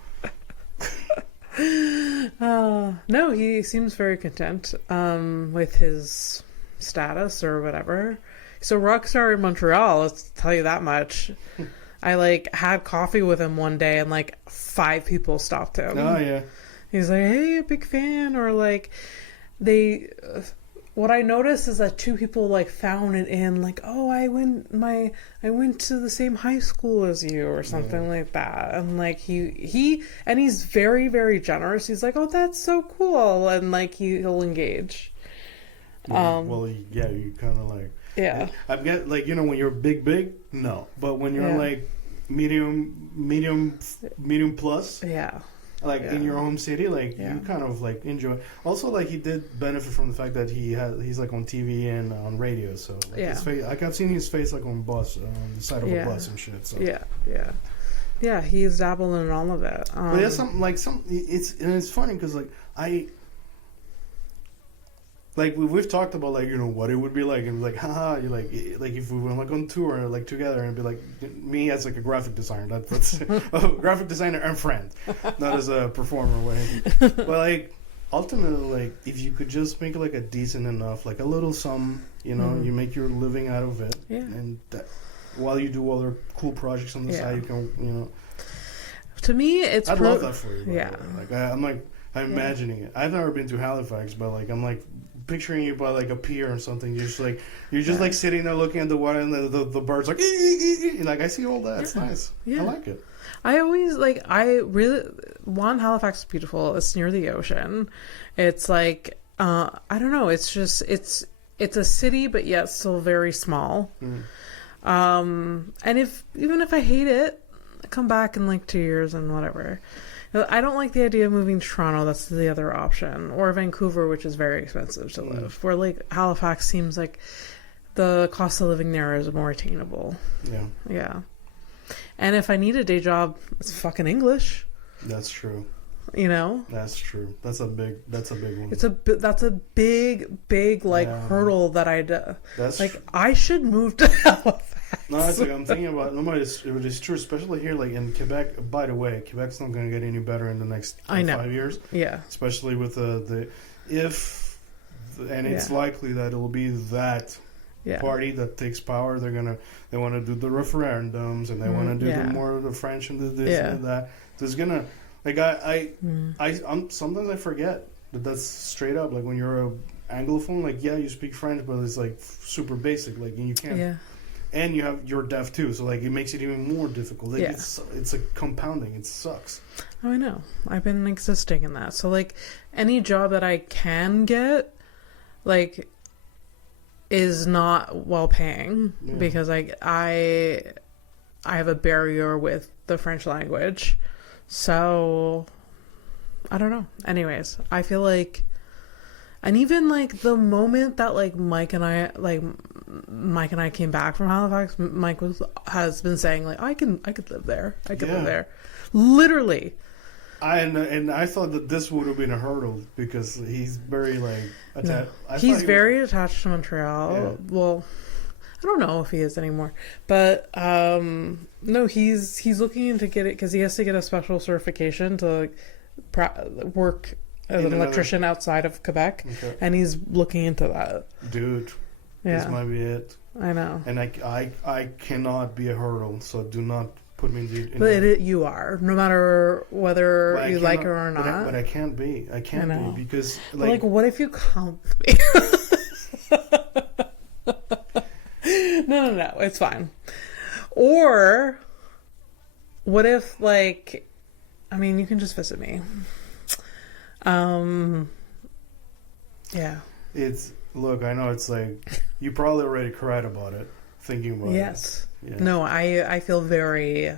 No, he seems very content with his status or whatever. So rockstar in Montreal, let's tell you that much. I like had coffee with him one day and like 5 people stopped him. Oh yeah. He's like, hey, a big fan, or like what I noticed is that two people like found it in like, oh, I went to the same high school as you or something like that, and like he's very, very generous. He's like, oh, that's so cool, and like he'll engage. Yeah, you kind of like. Yeah. I've got like, you know, when you're big, no, but when you're like medium plus, yeah. Like in your home city, like you kind of like enjoy. Also, like he did benefit from the fact that he's like on TV and on radio. So like his face, like I've seen his face like on the side of a bus and shit. So yeah. He's dabbled in all of it. But yeah, it's funny because like we've talked about like, you know, what it would be like, and like haha, you like if we went like on tour like together, and it'd be like me as like a graphic designer, that's a graphic designer and friend, not as a performer way. But like ultimately, like if you could just make like a decent enough, like a little sum, you know, you make your living out of it, and while you do other cool projects on the side, you can, you know. To me, I'd love that for you. Yeah, like I'm imagining it. I've never been to Halifax, but like I'm like picturing you by like a pier or something. You're just like sitting there looking at the water, and the birds like like I see all that. It's nice. I like it. I really want Halifax is beautiful. It's near the ocean. It's like I don't know. It's just it's a city, but yet still very small. And even if I hate it, I come back in like 2 years and whatever. I don't like the idea of moving to Toronto. That's the other option. Or Vancouver, which is very expensive to live. Where like Halifax seems like the cost of living there is more attainable. Yeah. And if I need a day job, it's fucking English. That's true. You know? That's true. That's a big one. That's a big like hurdle that that's like I should move to Halifax. No, it's like I'm thinking about it is true, especially here like in Quebec. By the way, Quebec's not going to get any better in the next 5 years. Yeah. Especially with it's likely that it will be that party that takes power. They want to do the referendums, and they want to do more of the French and this and that. There's gonna like I'm sometimes I forget that's straight up like when you're a Anglophone, like you speak French, but it's like super basic, like and you can't. And you're deaf too, so like it makes it even more difficult. Like it's like compounding. It sucks. Oh, I know. I've been existing in that. So like any job that I can get, like, is not well paying because I have a barrier with the French language. So I don't know. Anyways, I feel like, and even like the moment that like Mike and I came back from Halifax, Mike has been saying like I could live there. I could live there. Literally. I thought that this would have been a hurdle because he's very like attached. He's very attached to Montreal. Yeah. Well, I don't know if he is anymore, but no, he's looking into get it because he has to get a special certification to work as an electrician outside of Quebec, and he's looking into that. Dude, this might be it. I know, and I cannot be a hurdle, so do not put me in. But you are, no matter whether you like it or not. But I can't be. I can't be because like what if you come with me? No, it's fine. Or what if like, I mean, you can just visit me. Yeah. Look, I know it's like you probably already cried about it, thinking about it. Yes. Yeah. No, I feel very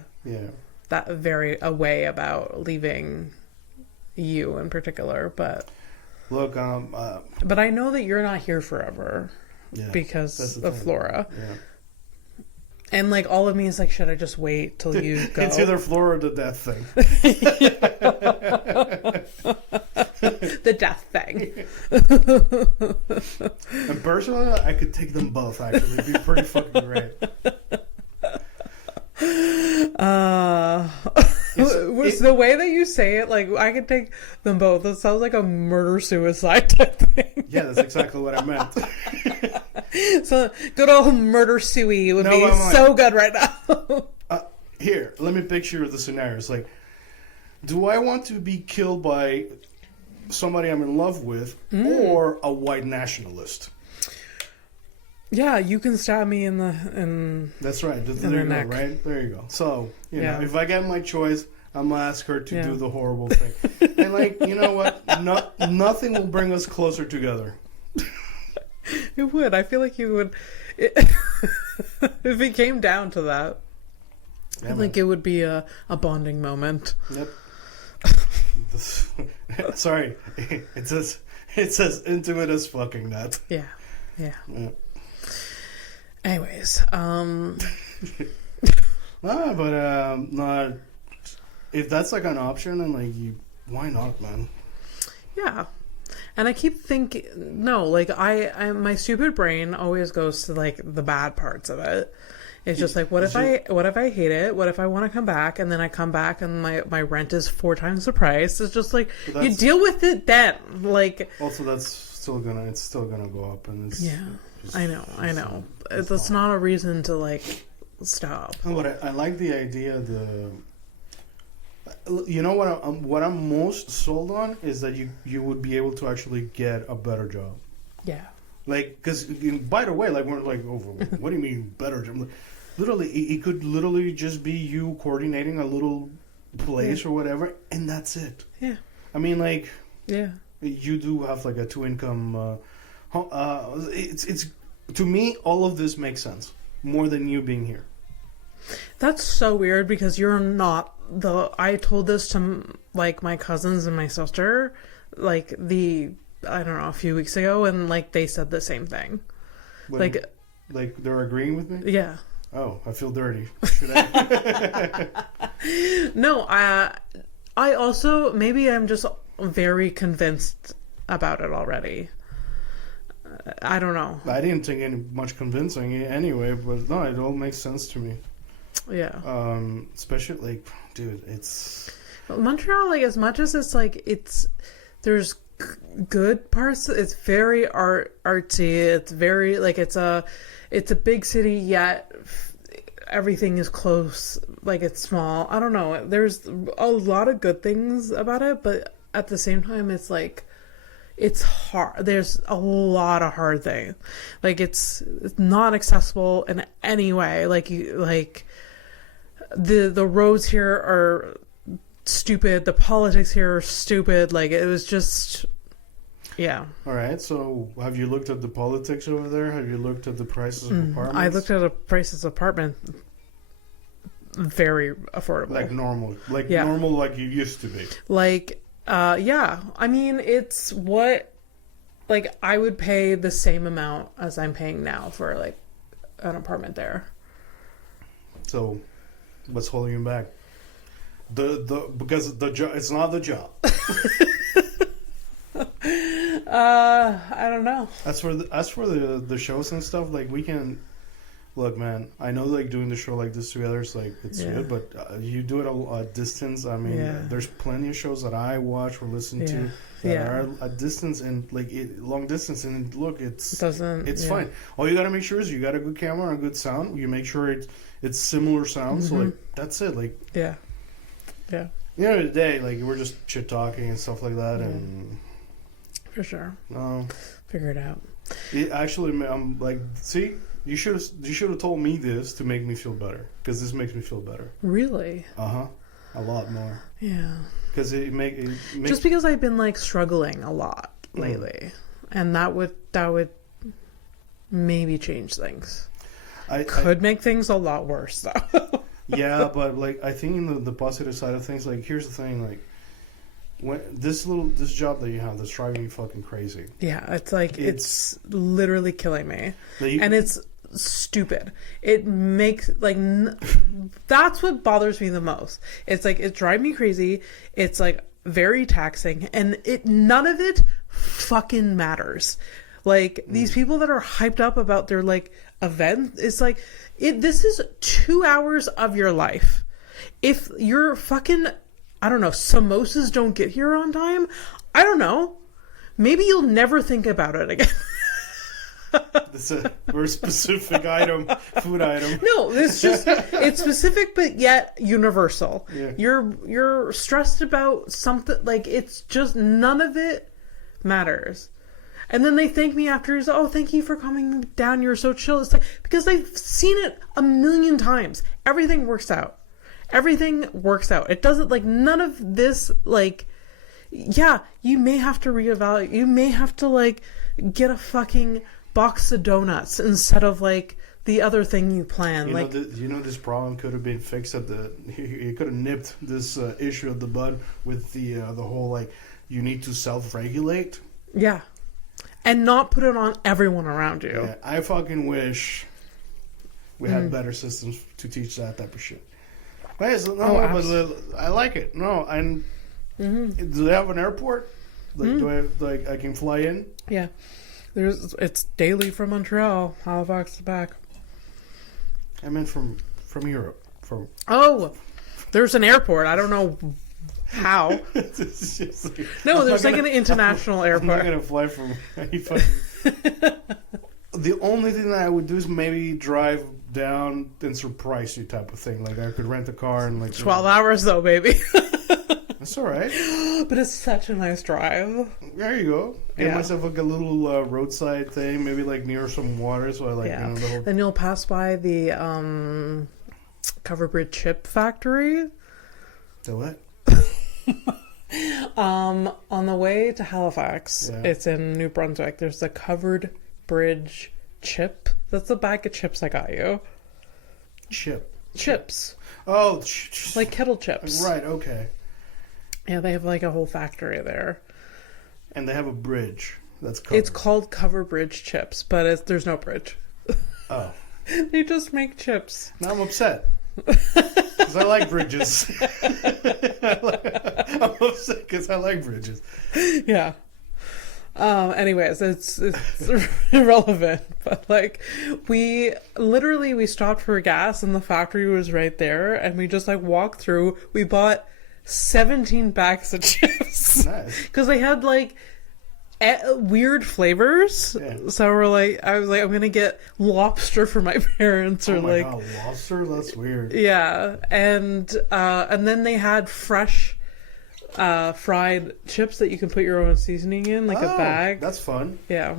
very away about leaving you in particular, but look, but I know that you're not here forever because of Flora. Yeah. And like all of me is like, should I just wait till you go? It's either Flora or the death thing. The death thing. And personally, I could take them both. Actually, it'd be pretty fucking great. The way that you say it, like I could take them both. It sounds like a murder-suicide type thing. Yeah, that's exactly what I meant. So good old murder suey would be so good right now. Here, let me picture the scenario. It's like, do I want to be killed by somebody I'm in love with, or a white nationalist. Yeah, you can stab me in the That's right. There the you go, neck. right? There you go. So, you know, Yeah. if I get my choice, I'm going to ask her to Yeah. do the horrible thing. And, like, you know what? Nothing will bring us closer together. It would. I feel like you would. If it came down to that, Yeah, I think it would be a bonding moment. Yep. Sorry. It's as intimate as fucking that. Yeah. Yeah. Yeah. Anyways, Not if that's like an option, and like why not, man? yeah. And I keep thinking, no, like I my stupid brain always goes to like the bad parts of it. It's just like, what if I hate it? What if I want to come back, and then I come back and my rent is 4 times the price? It's just like, you deal with it then. Like, also it's still gonna go up, and it's I know. That's not a reason to like stop. But I like the idea. You know what I'm most sold on is that you would be able to actually get a better job. Yeah. Like, because by the way, like we're like, oh, what do you mean better job? Like, literally, it could literally just be you coordinating a little place or whatever, and that's it. Yeah. I mean, like, Yeah. you do have like a 2-income. It's to me, all of this makes sense more than you being here. That's so weird because you're not I told this to like my cousins and my sister like I don't know, a few weeks ago, and like they said the same thing. Like they're agreeing with me? Yeah. Oh, I feel dirty. Should I? No, I also, maybe I'm just very convinced about it already. I don't know. I didn't think much convincing anyway, but no, it all makes sense to me. Yeah. Especially like, dude, it's Montreal, like, as much as it's like there's good parts, it's very artsy. It's very like it's a big city, yet everything is close. Like, it's small. I don't know. There's a lot of good things about it, but at the same time, it's like it's hard. There's a lot of hard things. Like, it's not accessible in any way. Like the roads here are stupid. The politics here are stupid. Like, it was just, yeah. all right. So, have you looked at the politics over there? Have you looked at the prices of apartments? I looked at a prices apartment. Very affordable. Like normal, Yeah. normal, like you used to be. Like, yeah. I mean, it's what, like, I would pay the same amount as I'm paying now for like an apartment there. So, what's holding you back? Because the job, it's not the job. I don't know. As for the shows and stuff, like we can look, man. I know like doing the show like this together is like it's Yeah. good, but you do it at distance. I mean, Yeah. there's plenty of shows that I watch or listen to Yeah. that Yeah. are at distance and like long distance, and look, It doesn't. it's yeah. fine. All you gotta make sure is you got a good camera and a good sound. You make sure it's similar sound. So like that's it. Like Yeah. Yeah. at the end of the day, like we're just chit talking and stuff like that, and For sure. no. Figure it out. Actually, I'm like, see, you should have told me this to make me feel better, because this makes me feel better. Really? A lot more. Yeah. Because it makes Just because I've been like struggling a lot lately, and that would maybe change things. Could make things a lot worse though. yeah, but like I think in the positive side of things, like here's the thing, like when this job that you have that's driving you fucking crazy. Yeah, it's like it's literally killing me, and it's stupid. It makes like that's what bothers me the most. It's like it drives me crazy. It's like very taxing, and none of it fucking matters. Like these people that are hyped up about their like event, it's like this is 2 hours of your life. If you're fucking, I don't know, samosas don't get here on time, I don't know, maybe you'll never think about it again. It's a very specific item, food item. No, it's specific but yet universal. Yeah. You're stressed about something, like, it's just none of it matters. And then they thank me after. He's like, oh, thank you for coming down. You're so chill. It's like, because they've seen it a million times. Everything works out. Everything works out. It doesn't, like, none of this, like, yeah, you may have to reevaluate. You may have to, like, get a fucking box of donuts instead of, like, the other thing you plan. This problem could have been fixed at the. You could have nipped this issue at the bud with the whole, like, you need to self-regulate. Yeah. And not put it on everyone around you. Yeah, I fucking wish we had better systems to teach that type of shit. But I like it. No, and do they have an airport? Like, do I can fly in? Yeah. It's daily from Montreal, Halifax to back. I meant from Europe. Oh, there's an airport. I don't know how. It's just like, No, there's like an international airport. I'm not gonna fly from any fucking. The only thing that I would do is maybe drive down and surprise you, type of thing. Like, I could rent a car and, like, 12 hours though, baby. That's all right. But it's such a nice drive. There you go. Get Yeah. myself like a little roadside thing, maybe like near some water, so I like Yeah. the whole. Then you'll pass by the Coverbridge chip factory. The what? On the way to Halifax, Yeah. it's in New Brunswick. There's the Covered Bridge chip. That's the bag of chips I got you. Chip. Chips, Oh, like kettle chips. right. Okay. Yeah, they have like a whole factory there. And they have a bridge that's covered. It's called Coverbridge chips, but there's no bridge. Oh, They just make chips. now I'm upset because I like bridges. I'm upset because I like bridges. Yeah. Anyways, it's irrelevant, but like we stopped for gas and the factory was right there and we just like walked through. We bought 17 bags of chips Nice. because they had like weird flavors. Yeah. So I was like, I'm gonna get lobster for my parents or Oh my like, god, lobster? That's weird. yeah, and then they had fresh fried chips that you can put your own seasoning in, like a bag. That's fun. Yeah.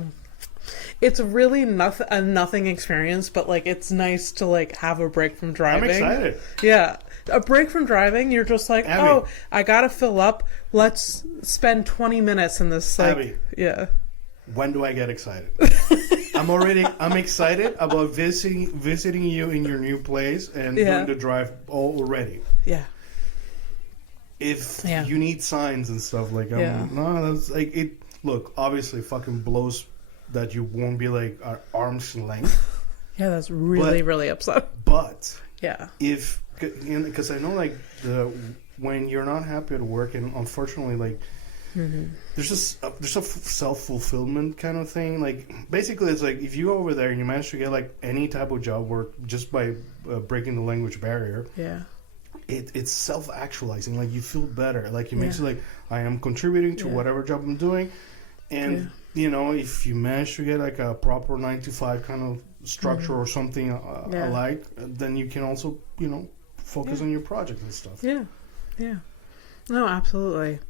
It's really a nothing experience, but like it's nice to like have a break from I'm driving. excited. Yeah. A break from driving, you're just like, Abby. oh, I gotta fill up. Let's spend 20 minutes in this like Abby. yeah. When do I get excited? I'm excited about visiting you in your new place and Yeah. doing the drive already. Yeah. If Yeah. you need signs and stuff, like, Yeah. no, that's like it. Look, obviously, fucking blows that you won't be like at arm's length. Yeah, that's really, But- really upsetting. But Yeah. because I know, like, when you're not happy at work, and unfortunately, like, there's a self-fulfillment kind of thing. Like, basically, it's like if you go over there and you manage to get like any type of job work just by breaking the language barrier, Yeah. it's self-actualizing. Like, you feel better. Like, it makes Yeah. you like, I am contributing to Yeah. whatever job I'm doing. And you know, if you manage to get like a proper 9 to 5 kind of structure or something Yeah. alike, then you can also, you know, focus on your project and stuff. Yeah. Yeah. No, absolutely.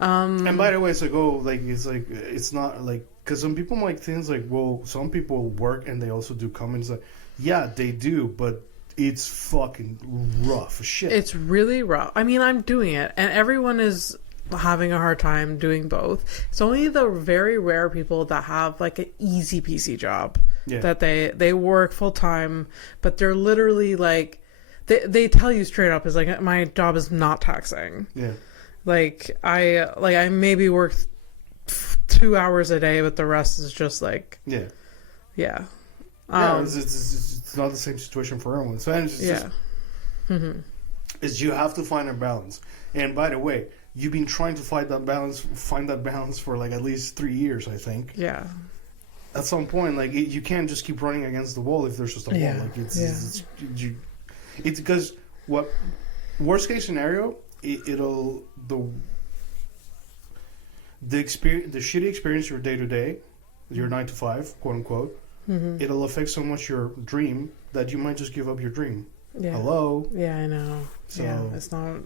And by the way, it's not like, because some people might think like, well, some people work and they also do comments. Like, yeah, they do, but it's fucking rough as shit. It's really rough. I mean, I'm doing it, and everyone is having a hard time doing both. It's only the very rare people that have like an easy peasy job Yeah. that they work full time, but they're literally like they tell you straight up is like, my job is not taxing. Yeah. Like I maybe work 2 hours a day, but the rest is just like Yeah. yeah. It's not the same situation for everyone. So it's just, Yeah. is you have to find a balance. And by the way, you've been trying to find that balance for like at least 3 years, I think. Yeah. At some point, like, you can't just keep running against the wall if there's just a Yeah. wall. Like, it's because what worst case scenario, it'll the shitty experience your day to day your 9 to 5, quote unquote, it'll affect so much your dream that you might just give up your dream. Yeah. Hello? Yeah, I know. So, yeah, it's not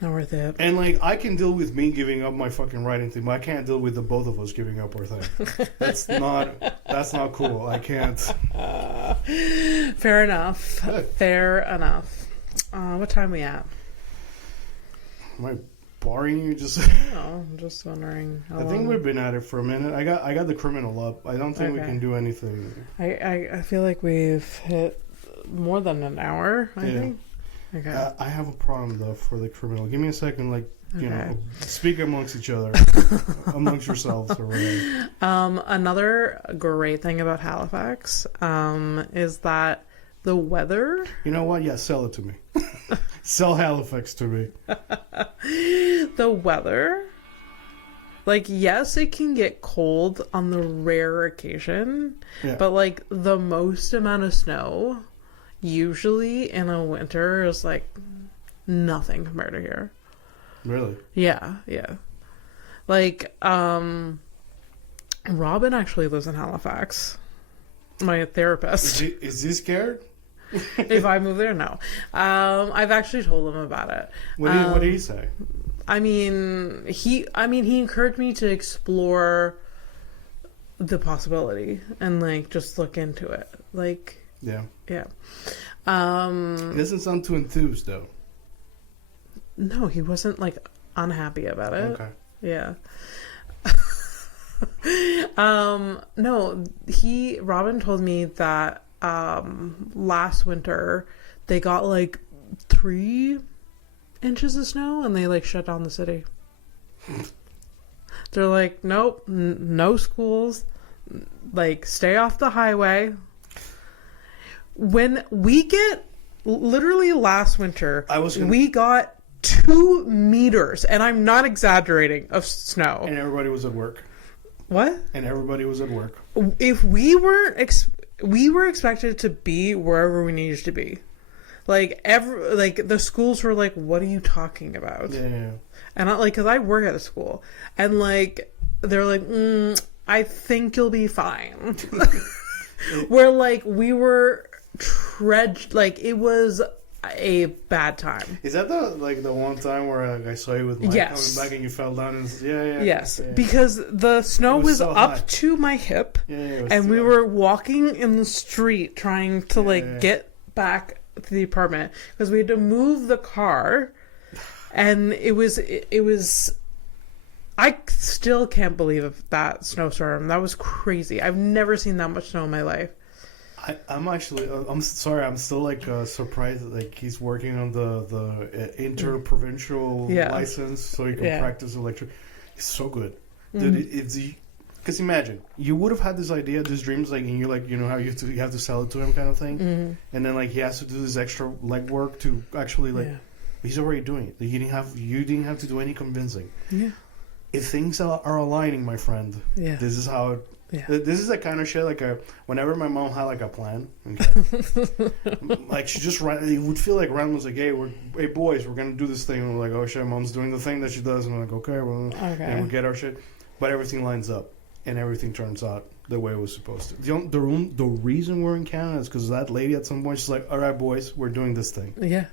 worth it. And like, I can deal with me giving up my fucking writing thing, but I can't deal with the both of us giving up our thing. That's not cool. I can't. Fair enough. Good. Fair enough. What time we at? Am I boring you? Just. Oh, I'm just wondering. How I think long- we've been at it for a minute. I got the criminal up. I don't think we Okay. can do anything. I feel like we've hit more than an hour. I Yeah. think. Okay. I have a problem though for the criminal. Give me a second, like you Okay. know, speak amongst each other, amongst yourselves or whatever. Another great thing about Halifax is that the weather. You know what? Yeah, sell it to me. Sell Halifax to me. The weather, like, yes, it can get cold on the rare occasion, Yeah. but like the most amount of snow usually in a winter is like nothing compared to here. Really? Yeah. Like, Robin actually lives in Halifax. My therapist. Is he scared? If I move there, no. I've actually told him about it. What did he say? I mean, he encouraged me to explore the possibility and like just look into it. Like, Yeah. yeah. He doesn't sound too enthused though. No, he wasn't like unhappy about it. Okay. Yeah. No, Robin told me that last winter they got like 3 inches of snow and they like shut down the city. They're like, nope, no schools, like stay off the highway. When we get literally last winter, we got 2 meters, and I'm not exaggerating, of snow. And everybody was at work. What? And everybody was at work. If we weren't, we were expected to be wherever we needed to be. Like the schools were like, "What are you talking about?" Yeah. And because I work at a school, and like they're like, "I think you'll be fine." Where like we were like it was a bad time. Is that the one time where I saw you with Mike Yes. coming back and you fell down? And, yeah. Yes, Yeah. because the snow was was so up high. to my hip, Yeah, it was and we too- were walking in the street trying to Yeah. get back to the apartment because we had to move the car, and it was I still can't believe that snowstorm. That was crazy. I've never seen that much snow in my life. I'm actually I'm sorry, I'm still like surprised that like he's working on the interprovincial Yeah. license so he can Yeah. practice electric. He's so good, dude. It's because imagine you would have had this idea, this dreams, like, and you like, you know how you have to sell it to him kind of thing, and then like he has to do this extra legwork to actually like Yeah. he's already doing it. You didn't have to do any convincing. Yeah. If things are aligning, my friend, Yeah. this is how it. Yeah. This is the kind of shit whenever my mom had like a plan, okay, like she just it would feel like Ren was like, hey boys, we're gonna do this thing, and we're like, oh shit, mom's doing the thing that she does, and we're like, okay, well, Okay. and we get our shit, but everything lines up and everything turns out the way it was supposed to. The reason we're in Canada is because that lady at some point she's like, all right boys, we're doing this thing. Yeah.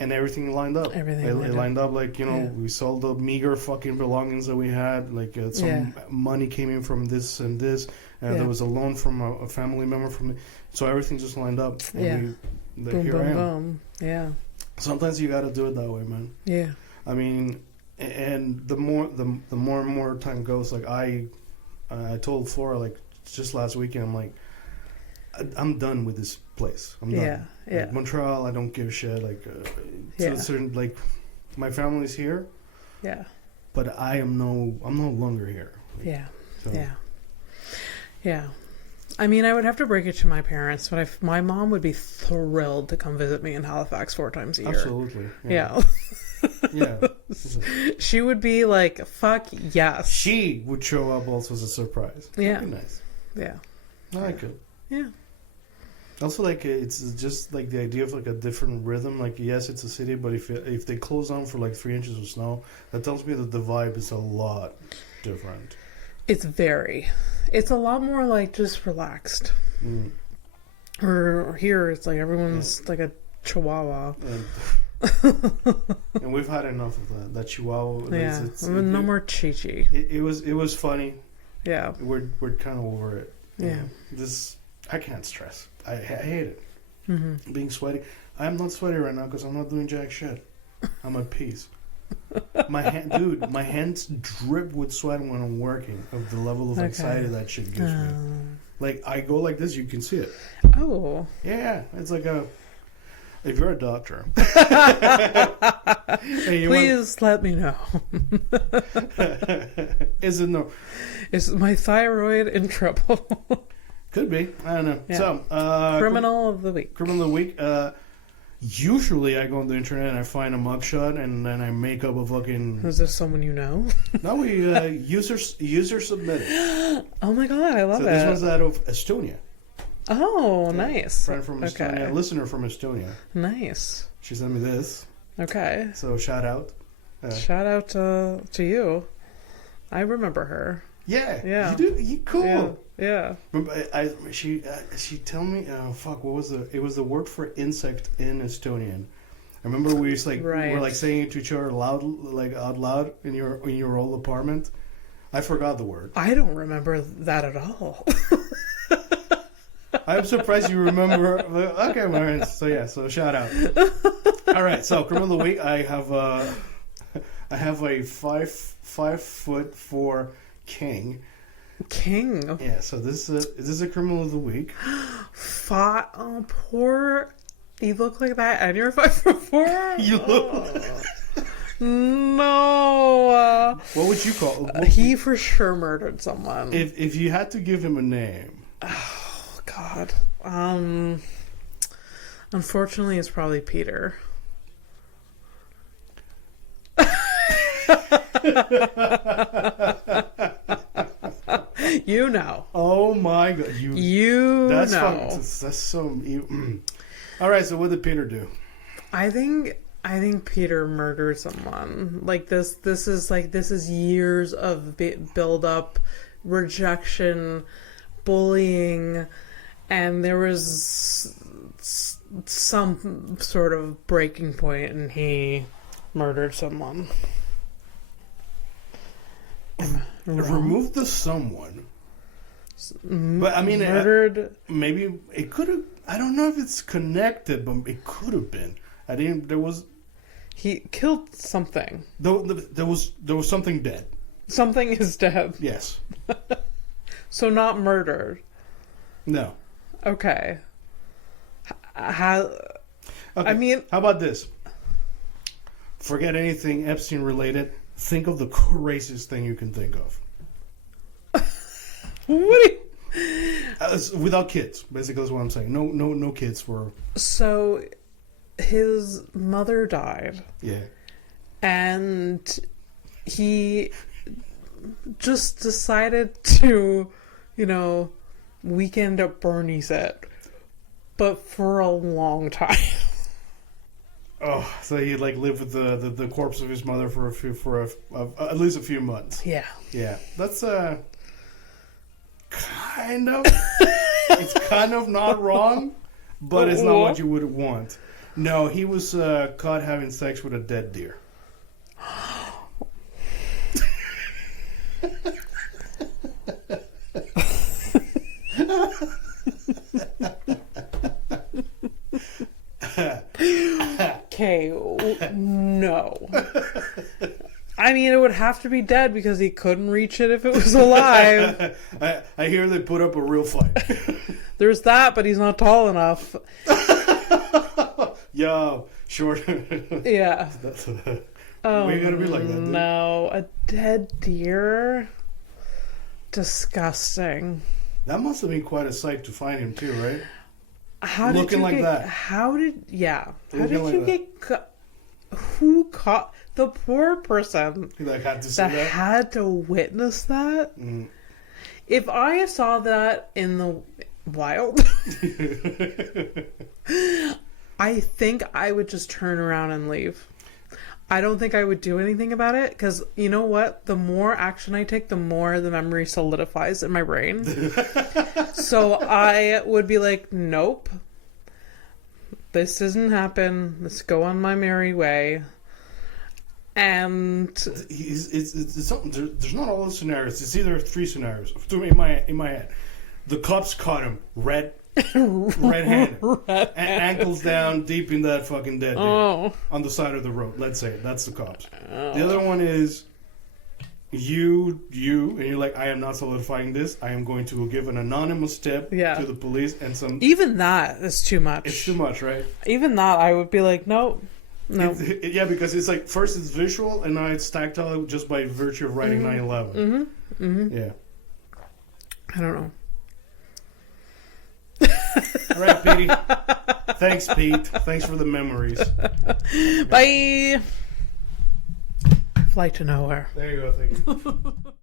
And everything lined up. Everything It lined lined up. Like, you know, Yeah. we sold the meager fucking belongings that we had. Like, some Yeah. money came in from this and this. And Yeah. there was a loan from a family member from. So everything just lined up. And Yeah. Boom, here I boom, am. boom. Yeah. Sometimes you got to do it that way, man. Yeah. I mean, and the more and more time goes, like I told Flora like just last weekend, I'm like, I'm done with this place. I'm done. Yeah. Yeah. Like, Montreal, I don't give a shit. Like, to Yeah. a certain, like, my family's here, Yeah. but I'm no longer here. Yeah. So, Yeah. Yeah. I mean, I would have to break it to my parents, but my mom would be thrilled to come visit me in Halifax 4 times a year. absolutely. Yeah. Yeah. She would be like, fuck yes. She would show up also as a surprise. Yeah. That'd be nice. Yeah. I like it. Yeah. Also, like, it's just like the idea of like a different rhythm. Like, yes, it's a city, but if they close down for like 3 inches of snow, that tells me that the vibe is a lot different. It's very. It's a lot more like just relaxed. Mm. Or here, it's like everyone's like a chihuahua. And we've had enough of that. That chihuahua. Yeah, no more Chi-Chi. It was funny. Yeah. We're kind of over it. Yeah. This I can't stress. I hate it. Mm-hmm. Being sweaty. I'm not sweaty right now because I'm not doing jack shit. I'm at peace. My hands drip with sweat when I'm working. Of the level of anxiety that shit gives me. Like I go like this, you can see it. Oh. Yeah, it's like a. If you're a doctor, hey, please let me know. Is it no? Is my thyroid in trouble? Could be. I don't know. Yeah. So, criminal of the week. Criminal of the week. Usually, I go on the internet and I find a mugshot, and then I make up a fucking. Is this someone you know? No, we user submitted. Oh my god, I love it. This one's out of Estonia. Oh, nice. Friend from Estonia, listener from Estonia. Nice. She sent me this. Okay. So shout out. Shout out to you. I remember her. Yeah. Yeah. You do. You cool. Yeah. She told me. Fuck. What was the? It was the word for insect in Estonian. I remember we used we were like saying it to each other loud, like out loud in your old apartment. I forgot the word. I don't remember that at all. I'm surprised you remember. Okay, well, so shout out. All right, so criminal of the week. I have a 5'4" king. King. Yeah. So this is a criminal of the week. Oh, poor. You look like that, and you're 5'4". You look. No. What would you call? He for sure murdered someone. If you had to give him a name. Oh God. Unfortunately, it's probably Peter. You know. Oh my God! That's know. That's so. All right. So what did Peter do? I think Peter murdered someone. Like this is years of build up, rejection, bullying, and there was some sort of breaking point, and he murdered someone. Remove the someone. But I mean, murdered. Maybe it could have. I don't know if it's connected, but it could have been. I didn't. There was. He killed something. There was something dead. Something is dead. Yes. So not murdered. No. Okay. Okay. I mean, how about this? Forget anything Epstein related. Think of the craziest thing you can think of. What? Without kids, basically, is what I'm saying. No kids were. So, his mother died. Yeah. And he just decided to, weekend at Bernie's it, but for a long time. Oh, so he lived with the corpse of his mother for at least a few months. Yeah. Yeah, that's kind of it's kind of not wrong, but it's not what you would want. No, he was caught having sex with a dead deer. Okay, no. I mean, it would have to be dead because he couldn't reach it if it was alive. I hear they put up a real fight. There's that, but he's not tall enough. Yo, short. Yeah. We gotta be like that, dude. No, a dead deer? Disgusting. That must have been quite a sight to find him too, right? How looking like that? How did Looking you get caught? Who caught the poor person He had to see that that? had to witness that? Mm. If I saw that in the wild, I think I would just turn around and leave. I don't think I would do anything about it because you know what? The more action I take, the more the memory solidifies in my brain. So I would be like, nope, this doesn't happen. Let's go on my merry way. And it's something. There's not all the scenarios. It's either 3 scenarios in my head. The cops caught him red-handed, ankles down, deep in that fucking dead dude, on the side of the road. Let's say that's the cops. The other one is you, and you're like, I am not solidifying this. I am going to give an anonymous tip to the police and some. Even that is too much. It's too much, right? Even that, I would be like, no. Yeah, because it's like first it's visual, and now it's tactile just by virtue of writing 9/11. Yeah. I don't know. All right, Petey. Thanks, Pete. Thanks for the memories. Bye. Flight to nowhere. There you go. Thank you.